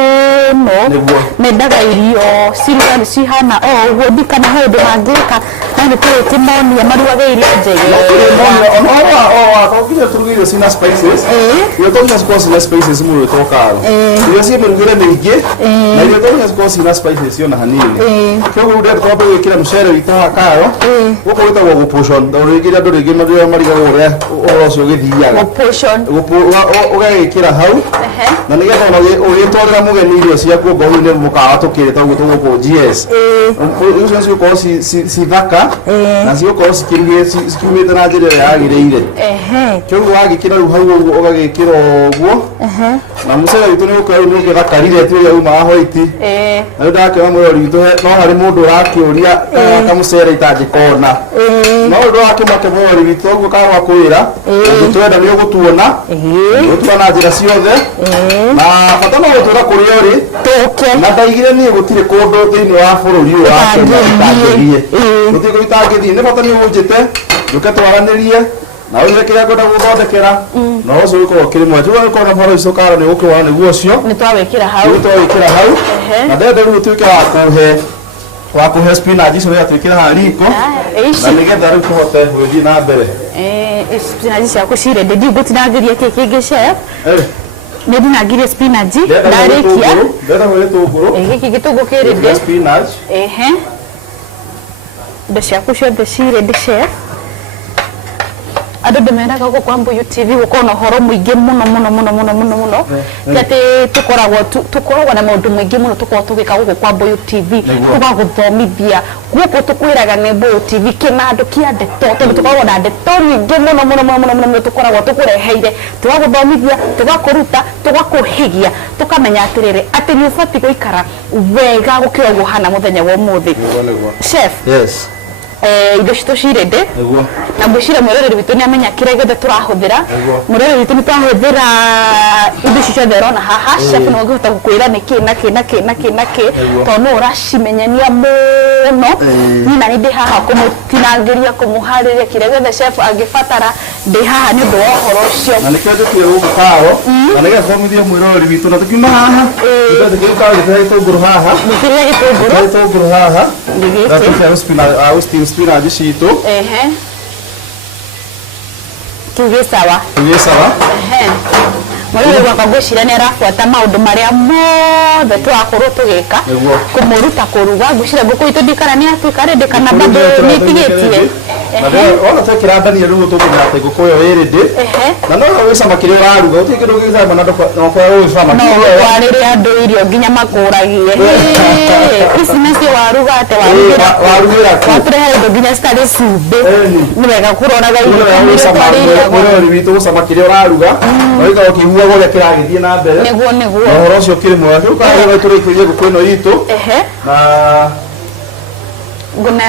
mendaga irio ciruga cihana ũguo ndikana he ũndũ mangĩka na nĩ tũrĩkĩmonia marugage irio njega tũkinya tũruga irio cina spices irio tũkinya cikorwo cina spices mũno twĩ Karo irio ciĩ mĩrugĩre mĩingĩ na irio tũkinya cikorwo cina spices ona hanini koguo rĩu twambe gwĩkĩra mũcere witũ wa Karo gũkũ gwĩtagwo gũportion tondũ rĩngĩ andũ rĩngĩ marĩa marigagwo ũrĩa ũhoro ũcio ũgĩthiaga ũgagĩkĩra hau na nĩgetha ona ũgĩtwarĩra mũgeni irio ciaku ngohi-inĩ mũkawa tũkĩrĩta ũguo tũgũkũ GS icio cigũkorwo ci thaka na cigũkorwo cikiumĩte na njĩra ĩrĩa yagĩrĩire koguo wagĩkĩra rĩu hau ũguo ũgagĩkĩra ũguo na mũcere witũ nĩ ũgũkorwo nĩ ũgĩthakarire ti ũrĩa umaga white na rĩu ndakĩona mwĩrorĩ witũ no harĩ mũndũ ũrakĩũria kamũcere itangĩkona no ũndũ wakĩmake mwĩrorĩ witũ ũguo Karo akwĩra ũngĩtwenda nĩ ũgũtuona ũgũtuona na njĩra ciothe na bata no gũtwĩra kũrĩa ũrĩ na ndaigire niĩ gũtirĩ kũndũ thĩinĩ wa bũrũri ũyũ wa Kenya itangĩthiĩ gũtirĩ kũndũ itangĩthiĩ nĩ bata nĩ ũnjĩte njũke twaranĩrie na ũire kĩrĩa ngwenda gũthondekera na ũcio ũgĩkorwo ũkĩrĩ mwega rĩu angĩkorwo na baro icio Karo nĩ ũgũkĩwona nĩguo ũcio nĩ twawĩkĩra hau na ndenda rĩu ũtuĩke wa kũhe spinach icio rĩrĩa twĩkĩra haha riko na nĩgetha rĩu tũhote gũthiĩ na mbere spinach ciaku cirĩndĩ ndigũtinangĩria kĩ kĩngĩ chef nĩ ndinangirie spinach ndarĩkia gĩkĩ gĩtũngũ kĩrĩndĩ spinach indo ciaku ciothe cirĩndĩ chef andũ ndĩmeraga gũkũ kwa Mbuyu TV gũkorwo na ũhoro mũingĩ mũno atĩ tũkoragwo na maũndũ maingĩ mũno tũkoragwo tũgĩka gũkũ kwa Mbuyu TV tũgagũthomithia gũkũ tũkwĩraga nĩ Mbuyu TV kĩnandũ kĩa ndeto tondũ tũkoragwo na ndeto nyingĩ mũno tũkoragwo tũkũreheire tũgagũthomithia tũgakũruta tũgakũhĩgia tũkamenya atĩrĩrĩ atĩ nĩ ũbatiĩ gũikara wega gũkĩra ũguo hana mũthenya wa ũmũthĩ chef indo citũ cirĩndĩ Nĩguo. na ngwĩciria mwĩroreri witũ nĩ amenya kĩrĩa gĩothe tũrahũthĩra. Mwĩroreri witũ nĩ twahũthĩra indo ici ciothe ũrona haha, chef no ngĩhota gũkwĩra nĩkĩ nakĩ tondũ no ũracimenyania mũno. Niĩ na nĩ ndĩ haha kũmũtinangĩria kũmũharĩria kĩrĩa gĩothe chef angĩbatara, ndĩ haha nĩ ũndũ wa ũhoro ũcio. Na nĩkĩo njũkire gũkũ Karo na nĩgetha thomithie mwĩroreri witũ na tũkiuma haha tũkĩruta gĩtũngũrũ haha gĩtũngũrũ haha na tũkĩruta spinach citũ tuge sawa. Mwĩroreri wakwa ngwĩciria nĩ arabuata maũndũ marĩa mothe tũrakorwo tũgĩka kũmũruta kũruga. Ngwĩciria ngũkũ itũ ndikara nĩ atuĩka rĩndĩ kana bado nĩ itigĩtie. Ona twekĩra ndania rĩu tũmenya atĩ ngũkũ ĩyo ĩ rĩndĩ na no wĩcama kĩrĩa ũraruga gũtirĩ kĩndũ gĩcama na ndũkoragwo wĩcama no kwarĩria andũ irio nginya makũragie ici nacio waruga atĩ watũrehera indo nginya citarĩ cumbĩ nĩ wega kũroraga mwĩroreri witũ gũcama kĩrĩa ũraruga na ũikara ũkĩiguaga ũrĩa kĩragĩthiĩ na mbere nĩguo na ũhoro ũcio ũkĩrĩ mwega. Rĩu Karo tũrĩkĩrie ngũkũ ĩno itũ na nguna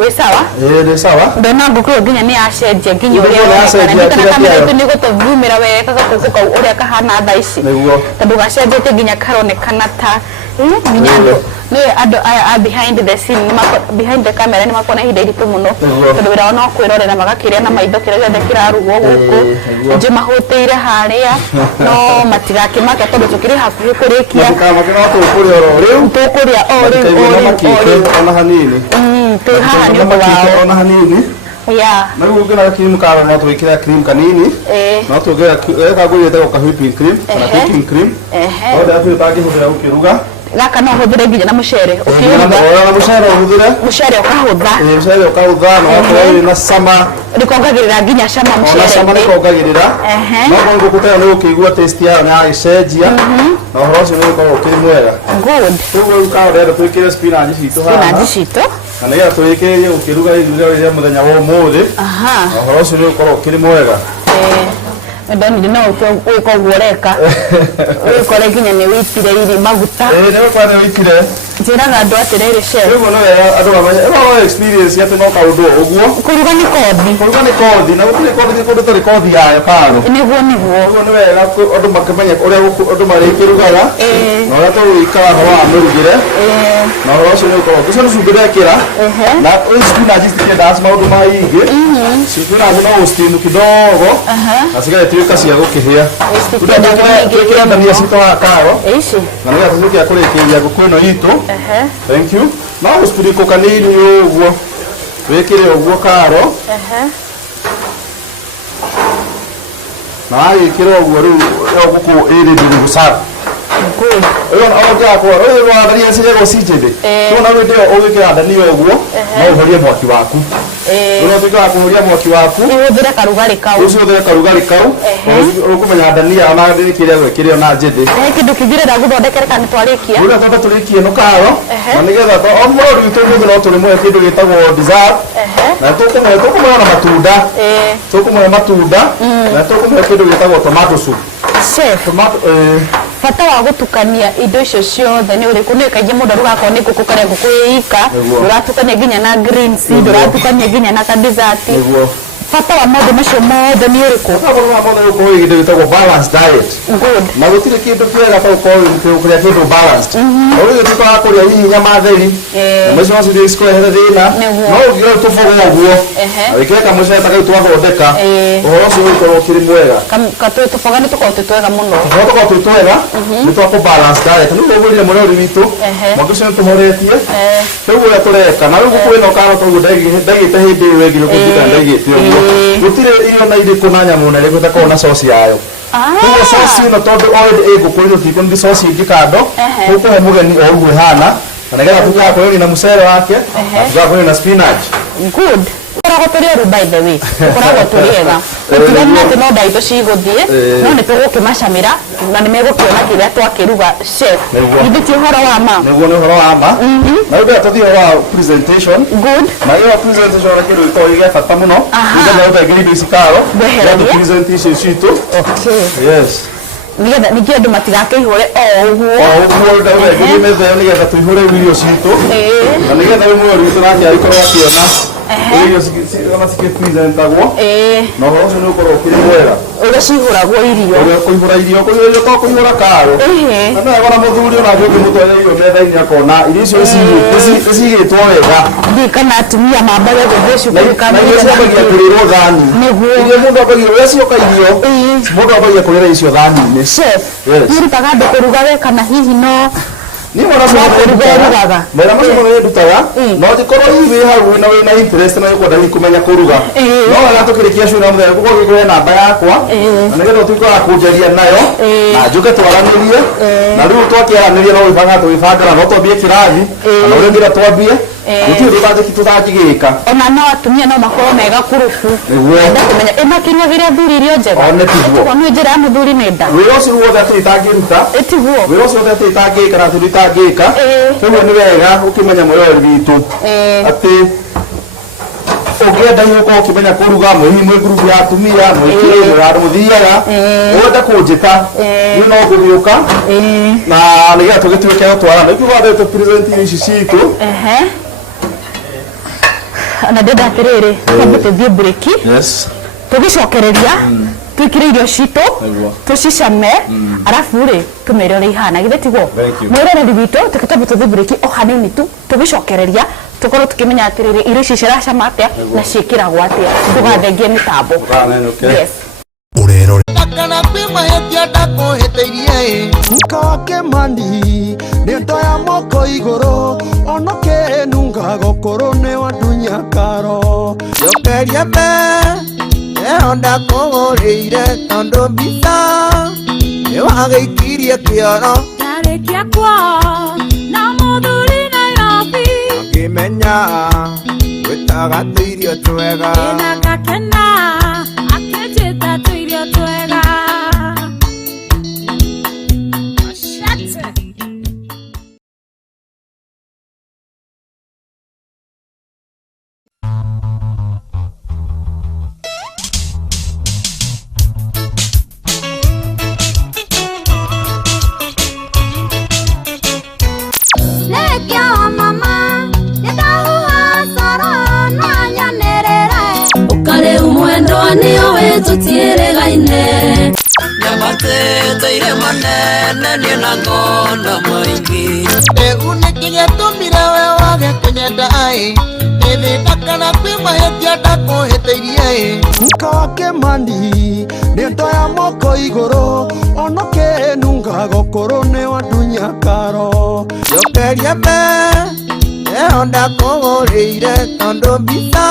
wĩ sawa nĩ sawa ndona ngũkũ ĩyo nginya nĩ yacenjia nginya ũrĩa kana kamera itũ nĩ gũtũthumĩra wega gakũkũ kau ũrĩa kahana thaa ici tondũ gacenjetie nginya karonekana ta nginya andũ aya behind the scene behind the camera nĩ makona ihinda iritũ mũno tondũ wĩra wao no kwĩrorera magakĩrĩa na maitho kĩrĩa gĩothe kĩrarugwo gũkũ nje mahũtĩire harĩa no matigakĩmake tondũ tũkĩrĩ hakuhĩ kũrĩkia tũkũrĩa o rĩu ona hanini twĩ haha nĩ ũndũ wao ona hanini na rĩu ũngĩona cream Karo no twĩkĩra cream kanini no tũngĩra ngũrĩte ka whipping cream kana cooking cream othe atĩ ũtangĩhũthĩra ũkĩruga gaka no ũhũthĩre nginya na mũcere ũkĩruga mũcere ũkahũtha na ũgakorwo na cama rĩkongagĩrĩra nginya cama mũcere rĩkongagĩrĩra no ngũkũ ta ĩyo nĩ ũkĩigua taste yayo nĩ yagĩcenjia na ũhoro ũcio nĩ ũkoragwo ũkĩrĩ mwega. Rĩu Karo rĩenda twĩkĩre spinach citũ haha na nĩgetha twĩkĩrĩrie gũkĩruga iruga rĩrĩa mũthenya wa ũmũthĩ na ũhoro ũcio nĩ ũkoragwo ũkĩrĩ mwega. ndonire no wĩka ũguo ũreka wĩkore nginya nĩ wĩitire maguta nĩ gũkorwo nĩ wĩitire njĩraga andũ atĩrĩrĩ chef rĩu no wega andũ mamenye no experience atĩ no kaũndũ ũguo kũruga nĩ kothi na gũtirĩ kothi kũndũ tarĩ kothi yayo Karo nĩguo nĩ wega andũ makĩmenya ũrĩa andũ marĩkĩrugaga na ũrĩa tũgũikara ũhoro wa mĩrugĩre na ũhoro ũcio nĩ ũkoragwo ũcio nĩ cumbĩ ndekĩra na spinach citiendaga maũndũ maingĩ spinach no ũsteam kidogo na cigagĩtuĩka cia gũkĩhĩa twĩkĩra ndania citũ haha Karo na nĩgetha tũtuĩke kũrĩkĩria ngũkũ ĩno itũ. Thank you. No ũcipiriko kanini ũguo wĩkĩre ũguo Karo na wagĩkĩra ũguo rĩu ngũkũ ĩrĩ ndiri gũcara ndania cirĩgwo cinjĩthĩ tuona hĩndĩ ĩyo ũgĩkĩra ndania ũguo no ũhorie mwaki waku no tuĩke wa kũhoria mwaki waku ũhũthĩre karugarĩ kau ũkũmenya ndania na kĩrĩa gwĩkĩrĩo na njĩthĩ kĩndũ kĩngĩ rĩrĩa gũthondekera kana twarĩkia rĩu twamba tũrĩkie no Karo na nĩgetha o mũrori witũ mũthĩ no tũrĩmwe kĩndũ gĩtagwo dessert na tũkũmwe na matunda na tũkũmwe kĩndũ gĩtagwo tomato soup. Chef bata wa gũtukania indo icio ciothe nĩ ũrĩkũ? Nĩ kaingĩ mũndũ arugaga nĩ ngũkũ karĩa ngũkũ ĩika ndũratukania nginya na greens ndũratukania nginya na ka dessert bata wa maũndũ macio mothe nĩ ũrĩkũ? Gũkorwo kĩndũ gĩtagwo balanced diet na gũtirĩ kĩndũ kĩega ta gũkorwo kũrĩa kĩndũ balanced ũgĩtuĩka wa kũrĩa hihi nyama theri nyama icio no cikũrehere thĩna no ũngĩoya tũboga ũguo wĩkĩre kamũcere ta kau twathondeka ũhoro ũcio ũgĩkorwo ũkĩrĩ mwega. Tũboga nĩ tũkoragwo twĩ twega mũno tũkoragwo twĩ twega nĩ twa kũ balance diet nĩ ũgũrire mũrori witũ mwaki ũcio nĩ tũhoretie rĩu ũrĩa tũreka na rĩu ngũkũ ĩno Karo toguo ndaigĩte hĩndĩ ĩyo ĩngĩ gũtuĩka ndaigĩte ũguo gũtirĩ irio na irĩkũ na nyamũ na irĩkũ ĩtakorwo na sauce yayo koguo sauce ĩno tondũ already ĩ ngũkũ ĩno tikũnĩthi sauce ĩngĩ kando tũkũhe mũgeni o ũguo ĩhana na nĩgetha tugakorwo na mũcere wake tugakorwo na spinach. Koragwo tũrĩ ũru by the way koragwo tũrĩ ega gũtigana atĩ no ndaitũ cigũthiĩ no nĩ tũgũkĩmacamĩra na nĩ megũkĩona kĩrĩa twakĩruga chef githĩ ti ũhoro wa ma nĩguo nĩ ũhoro wa ma na rĩu tũthiĩ ũhoro wa presentation na ĩyo presentation nĩ kĩndũ gĩkoragwo gĩa bata mũno nĩgetha ũthaingĩria indo ici Karo present icio citũ. Yes nigetha nikie andu matigakihore uguo ndawe ngimetha nigetha tuihore video citu na nigetha we mwori witu nake aikorwo akiona video cikona cikipizentagwo no horo ucio nukorwo ukiri mwega uria cihuragwo irio uria kuihura irio kuihura karo na no egona muthuri ona ngi mutware irio metha-ini akona irio icio cigitwo wega ndi kana atumia mambage gutheci na irio ciambagia kurirwo thani irio mundu ambagia uria cioka irio mundu ambagia kurira icio thani-ini chef nirutaga andu kuruga we kana hihi no ni mwana kuruga mera macio mwana ndutaga no ndikorwo iwe hau na wina interest na yuko ndani kumenya kuruga no wala tukirikia shura muthenya kuko gikore namba yakwa na nigetha tuikora kunjaria nayo na njuke twaranirie na riu twakiaranirie no wibanga twibanga no twambie kirathi na uria ngira twambie guti rubaje tutagigika ona no atumia no makorwo mega kurufu nda kumenya imakinya vira thuri irio njega one tiguo kwa njira ya muthuri nenda wira ucio wothe atitangiruta etiguo wira ucio wothe atitangika na tutitangika koguo ni wega ukimenya moyo witu ati ukienda nyuko ukimenya kuruga muhimu mwe group ya atumia mwikire ya muthiaga wenda kunjita ni no kugiuka na nigetha tugituike gutwarana ikuga tu present ici citu na ndenda atiriri twambe tuthie break tugicokereria twikire irio citu tucicame arafu ri tumere uri ihana githe tiguo mwiroreri witu tukitamba tuthie break o hanini tu tugicokereria tukorwo tukimenya atiriri irio ici ciracama atia na ciikiragwo atia tugathengie mitambo yes urero kana kwima hetia ndakuhiteirie ukake mandi nento ya moko iguru onoke nunga gokoro ne wadunya karo yokeria be onda kogorire tondo bisa ewageikirie kioro tarekia kwa na muthuri Nairobi akimenya witaga Tuirio Twega ina gakena akejeta Tuirio Twega tutiregaine nyamatete manene ni na ngona maingi eunikinya tumire we wage kunyenda ai nithindakana kwima hetia ndakuhiteirie muka wake mandi nento ya moko iguru onoke nunga gokoro ne wadunya karo yokeria be onda kogorire tondo bisa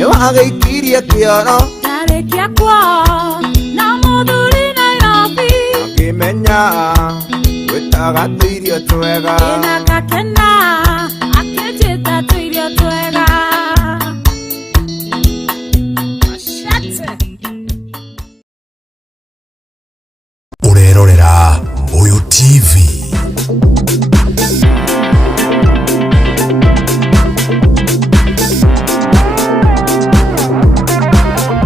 ewageikirie kioro tarekia kwa na muthuri Nairobi akimenya witaga Tuirio Twega ina gakena akejeta Tuirio Twega urerorera Mbuyu TV.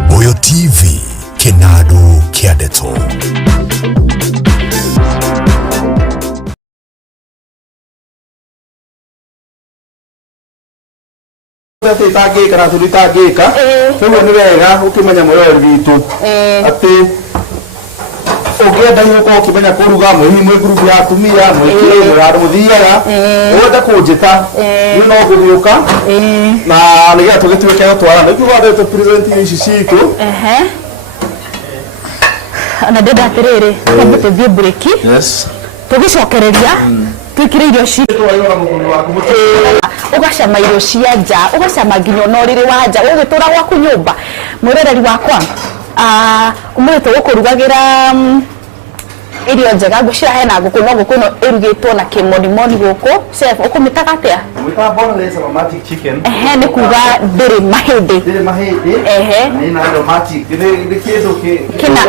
Mbuyu TV, kinadu kia ndeto. tutitangika na tutitangika koguo ni wega ukimenya moyo witu ati ukienda nyuko ukimenya kuruga muhimu mwe group ya atumia mwikire ya muthiaga wenda kunjita ni no kugiuka na nigetha tugituike gutwarana ikuga tu present ici citu na ndenda atiriri twambe tuthie break tugicokereria twikire irio citu ugacama irio cia nja ugacama nginya no riri wa nja ugitura gwaku nyumba mwiroreri wakwa umurite gukurugagira irio njega ngucira hena nguku no nguku no irugitwo na kimonimoni guku chef ukumitaga atia mwita boneless aromatic chicken ni kuga ndiri mahindi ni na aromatic ni kindu kina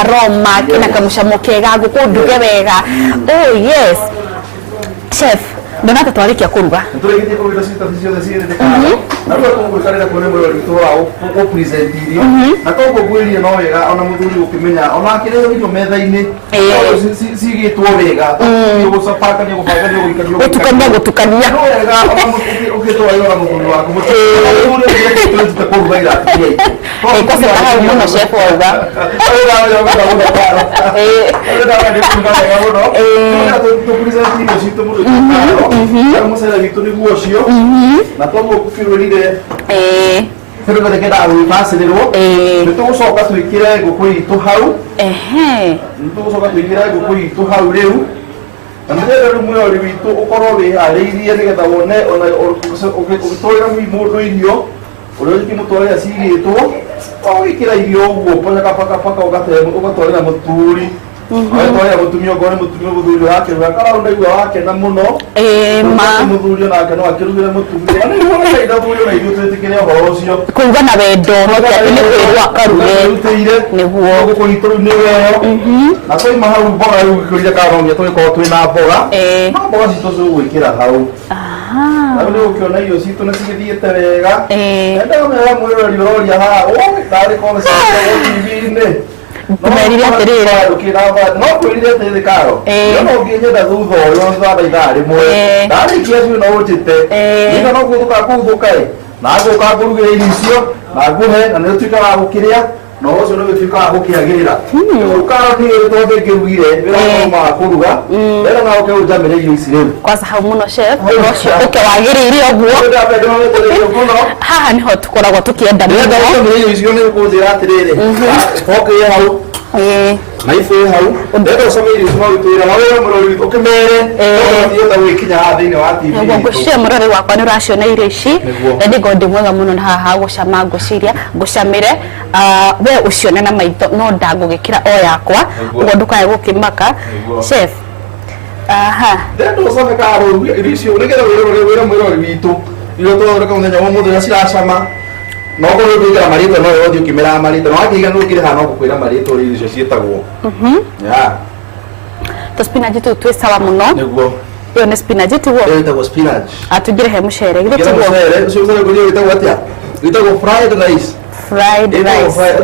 aroma kina kamucamo kega nguku nduge wega oh yes chef ndonata twarikia kuruga turigiye kuruga cita ciothe ciĩrĩ ndikana na rĩu tũgũikarĩra kuone mũrori tũra o present irio na koguo gwĩria no wega ona mũthuri ũkĩmenya ona kĩrĩa irio metha-inĩ cigĩtwo wega gũcapakania gũbangania gũikania gũtukania no wega ona ũkĩtwara ona mũthuri waku mũthuri kũruga iratũ kwasa hau mũno chef wauga musela vitu ni guocio na tomo kufirurire pero que queda algo fácil ni tugucoka twikire nguku itu hau ni tugucoka twikire nguku itu hau riu na ndere rumwe ori vitu ukorwo wi hariirie ni getha wone ona ukitwira mundu irio uria kimutwarira cigitwo wikira irio uguo paka ugatwarira muturi Oya mutumia ngone mutumia muthuri wake wakara ndaigua wake na muno muthuri nake no akirugire mutumia ani wona ida thuri na ithu twetikire horo ucio kuuga na wendo no twatine kwirwa karuge niguo gukurituru ni weyo na toi mahau mboga yu gikuria karongia toi ko twina mboga no mboga citu cigwikira hau na ndio ukiona hiyo citu na cigithiete wega ndio mera mwirori roria ha ndari kona TV-ini kumerire atirire no kwirire atiri karo no nginyenda thutha uyu thutha ithaa rimwe ndarikia cio no utite ina no guthuka na guka ngurugire irio icio na nguhe na nĩ tuika wa gukiria no ucio nĩ tuika wa gukiagirira karo ni to ngirugire wira ma kuruga wira na uke ujamire irio ici riu kwanza hau muno chef ucio uke wagirire oguo haha niho tukoragwo tukienda muno irio icio nĩ kunjira atirire okay hau na ife hau ndio some irio icio no twira wewe murori ukimere ndio gwikinya thĩinĩ wa TV niguo ngucia murori wakwa nĩ ũraciona irio ici na nĩ ngondĩ mwega mũno na haha gucama nguciria ngucamire we ucione na maitho no ndangũgĩkĩra o yakwa ũguo ndũkae gũkĩmaka chef ndio some karo irio icio nĩgetha wĩra mwĩrori witũ irio twathondeka mũthenya wa mũthenya ciracama no ko rubika marito no yodi ukimera marito no akiga no kire hano kukwira marito ri icio cietagwo to spinach tu sawa muno niguo iyo ne spinach tu wo etagwo spinach atugire he mucere gire tu wo ucio ucio ko yetagwo atia itagwo fried rice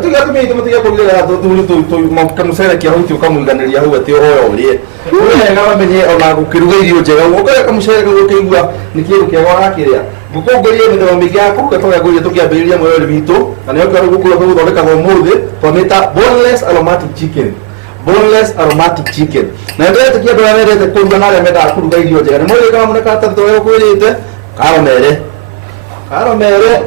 tuga tumii tumatiga kugira tu kamusere kia huti ukamuiganiria hau ati oyo rie wega bamenye ona gukiruga irio njega ukore kamusere gukigua nikiru kiego rakiria gukongoria mithemba mingi ya kuruga twagoria tukiambiriria mwero witu na nio kwaro gukura tuguthondeka umuthi twamita boneless aromatic chicken na ndio tukia ndo arete kuruga na arĩa mendaga kuruga irio njega ni mwĩrĩ kana muneka ta twayo kwirite karo mere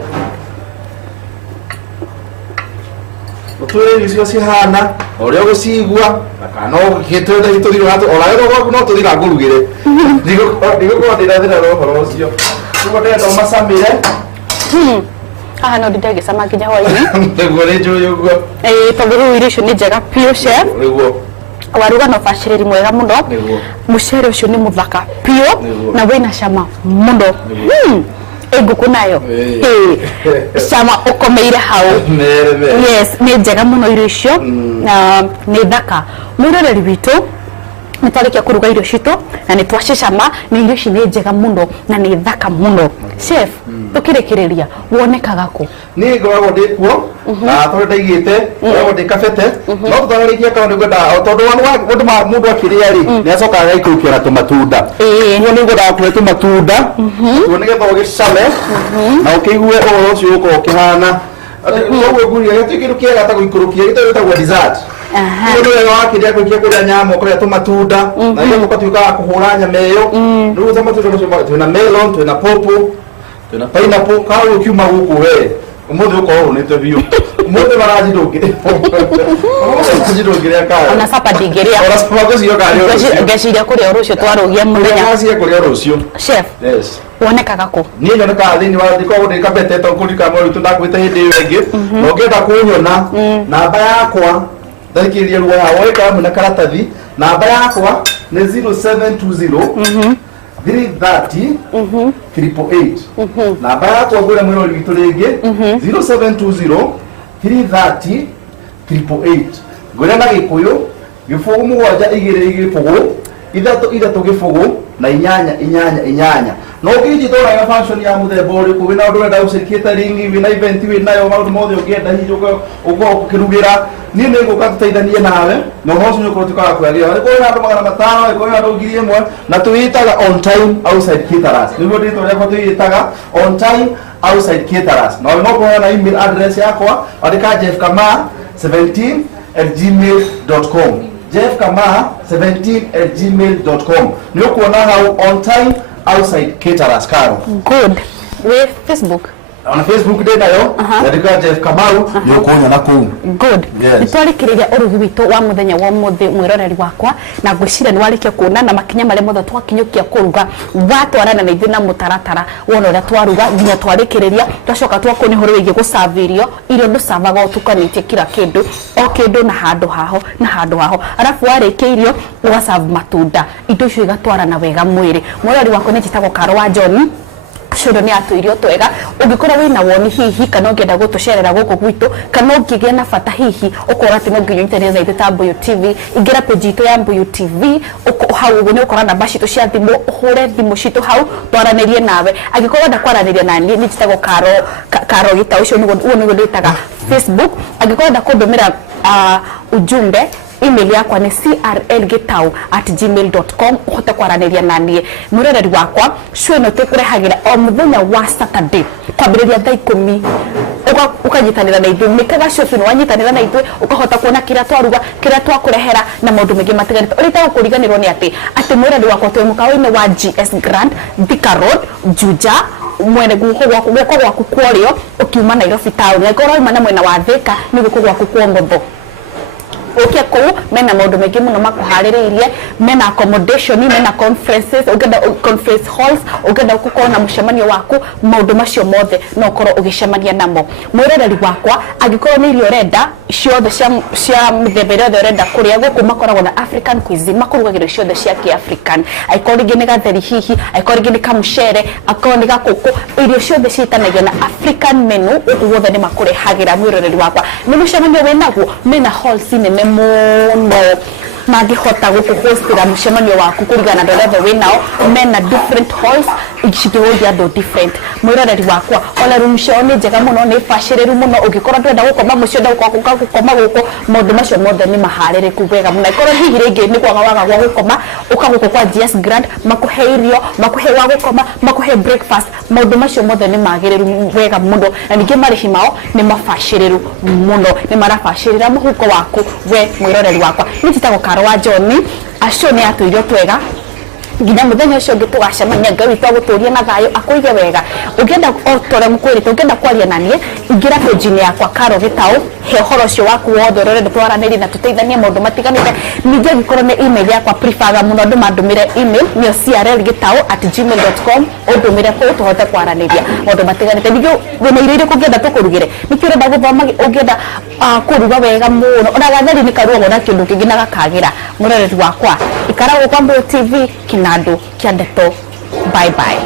utwire icio cihana uria gucigua kana gitwenda ituthiro hatu orayo gwaku no tuthira ngurugire ndigukora ndira thina rohoro ucio tuko ndenda masamire haha no ndĩrege samaki hwaĩ-inĩ niguo nĩ njũĩ ũguo tondũ rĩu irio icio nĩ njega biũ chef niguo waruga na ũbacĩrĩri mwega mũno mũcere ũcio nĩ mũthaka biũ na wĩna cama mũno nguku nayo cama ũkomeire hau yes nĩ njega mũno irio icio na nĩ thaka mwĩroreri witũ nĩ twarĩkia kũruga irio citũ na nĩ twacicama na irio ici nĩ njega mũno na nĩ thaka mũno chef tukĩrĩkĩrĩria wonekaga kũ nĩ ngoragwo ndĩ kuo na tondũ ndaigĩte ngoragwo ndĩ kabete no tũtarĩkia kana nĩ ngwenda tondũ mũndũ akĩrĩa rĩ nĩ acokaga agaikũrũkia na tũmatunda kuo nĩ ngwendaga kũhe tũmatunda kuo nĩgetha ũgĩcame na ũkĩigue ũhoro ũcio ũkorwo ũkĩhana koguo nguria gĩtĩ kĩndũ kĩega ta gũikũrũkia gĩtagwo dessert ndio wega wakiria kuikia kuria nyama ukoria tumatunda na hiyo ukatuika kuhura nyama iyo ndio tumatunda kusema tuna melon tuna pawpaw tuna pineapple kawo kiuma huko we umuthi uko unite bio umuthi baraji ndungire ndungire akaya ona sapa ndigeria ona sapa gocio kari ngeciria kuria rucio twarugia muthenya ngeciria kuria rucio chef yes wonekaga kũ niĩ nyonekaga thĩinĩ wa thikũ ndĩ kabete to kũrika mwe witũ ndakwĩte hĩndĩ ĩyo ĩngĩ na ũngĩenda kũnyona namba yakwa ndakĩria ruo ya weka muna karatathi namba yakwa ni 0720 330 888 namba yakwa ngwĩra mwĩrori witũ rĩngĩ 0720 330 888 ngwĩra na gĩkũyũ gĩbũgũ mũgwanja igĩrĩ gĩbũgũ ithatå gä bå na inyanya no ngä tåraga function ya muthemba å rä kå wä na å ndå wenda gå catering wä na event wä nayo maå ndå mothe å ngä enda hihi å kä rugä ra niä nä ngå ka tå teithanie nawe na å horo å korwo tukaga kwagä ra kå na andå 500 kå na andå 1000 na tå itaga on time outside caterers nä guo ndä tå rä tå itaga on time outside caterers na no kå na email address yakwa andika jeffkama17@gmail.com jeffkama17@gmail.com nä å kuona hau on time outside caterers Karo. Good. With Facebook. On Facebook ndä nayo ndandika Jeff Kamau nä å kånyona na kũu. Good. Nĩ twarĩkĩrĩria ũrugi witũ wa mũthenya wa ũmũthĩ mwĩroreri wakwa na ngwĩciria nĩ warĩkia kuona na makinya marĩa mothe twakinyũkia kũruga watwarana na ithuĩ na mũtaratara wona ũrĩa twaruga nginya twarĩkĩrĩria twacoka twakwo nĩ ũhoro wĩgiĩ gũcavirio irio ndũcavaga ũtukanĩtie kila kĩndũ o kĩndũ na handũ haho na handũ haho arabu warĩkia irio ũgacavu matunda indo icio igatwarana wega mwĩrĩ mwĩroreri wakwa nĩ njĩtagwo Karo wa John Shodo ni Tuirio Twega ungikora wina woni hihi kana ungenda gutucerera guku gwitu kana ungigia na bata hihi ukora ati no nginyo internet za ita Mbuyu TV ingira page itu ya Mbuyu TV hau ugu ni ukora namba citu cia thimu uhure thimu citu hau twaranirie nawe agikora ndakwaraniria nani ni njitagwo Karo gita ucio ni nditaga Facebook agikora ndakundumira ujumbe email yakwa ni crlgitau@gmail.com uhote kwaraniria nanie murereri wakwa cweno tukurehagira o muthenya wa Saturday kwambiriria thaa 10 ukanyitanira na ithuĩ mikaga shopping wanyitanira na ithuĩ ukahota kuona kira twaruga kira twakurehera na maundu mengi matiganite urita ukuriganirwo ni ati murereri wakwa twi mukawa-ini wa GS Grand Thika Road Juja mwene guko gwaku kworio ukiuma Nairobi town na ikora mana mwena wa Thika ni guko gwaku kwongotho oke ko mena maundu mengi muno makuhaririirie mena accommodation mena conferences ugenda conference halls ugenda gukora na mucemanio waku maundu macio mothe no korwo ugicemania namo mwirereri wakwa agikorwo ni irio renda ciothe cia mithemba yothe renda kuria guku makoragwo na African cuisine makurugagĩra ciothe cia African aikorwo ringi ni gatheri hihi aikorwo ringi ni kamucere aikorwo ni gakuku irio ciothe ciitanagia na African menu guothe ni makurehagira mwirereri wakwa ni mucemanio winaguo mena halls nene muno magihota gukuhostira mucemanio waku kurigana na level winao mena different halls igikihoja do different mwiroreri wakwa ona room show ni njega muno ni fashireru muno ugikora twenda gukoma mucio nda gukoma guko maundu macio mothe ni mahaririku wega muno ikora hihi ringi ni kwaga waga gwa gukoma ukaguko kwa GS Grand makuhe irio makuhe wa gukoma makuhe breakfast maundu macio mothe ni magiriru wega muno na ningi marihi mao ni mafashireru muno ni marafashirira muhuko waku we mwiroreri wakwa ni titagwo Karo wa John acio ni Tuirio Twega nginya muthenya ucio ngi tugacemania Ngai twaguturia na thayo akuige wega ugenda otore mukwirite ugenda kwaria nanie ingira page yakwa Karo Gitau he horo cio waku wothe rorende twaraniri na tuteithanie maundu matiganite ninge ngikoro ne email yakwa prefer muno ndumandumire email ni crlgitau@gmail.com udumire ko tuhote kwaraniria maundu matiganite ninge wena irio kugenda tukurugire nikio renda guthoma ugenda kuruga wega muno ona gatheri ni karuo na kindu kingi na gakagira murereri wakwa ikara kwa Mbuyu TV kinado kia ndeto bye bye.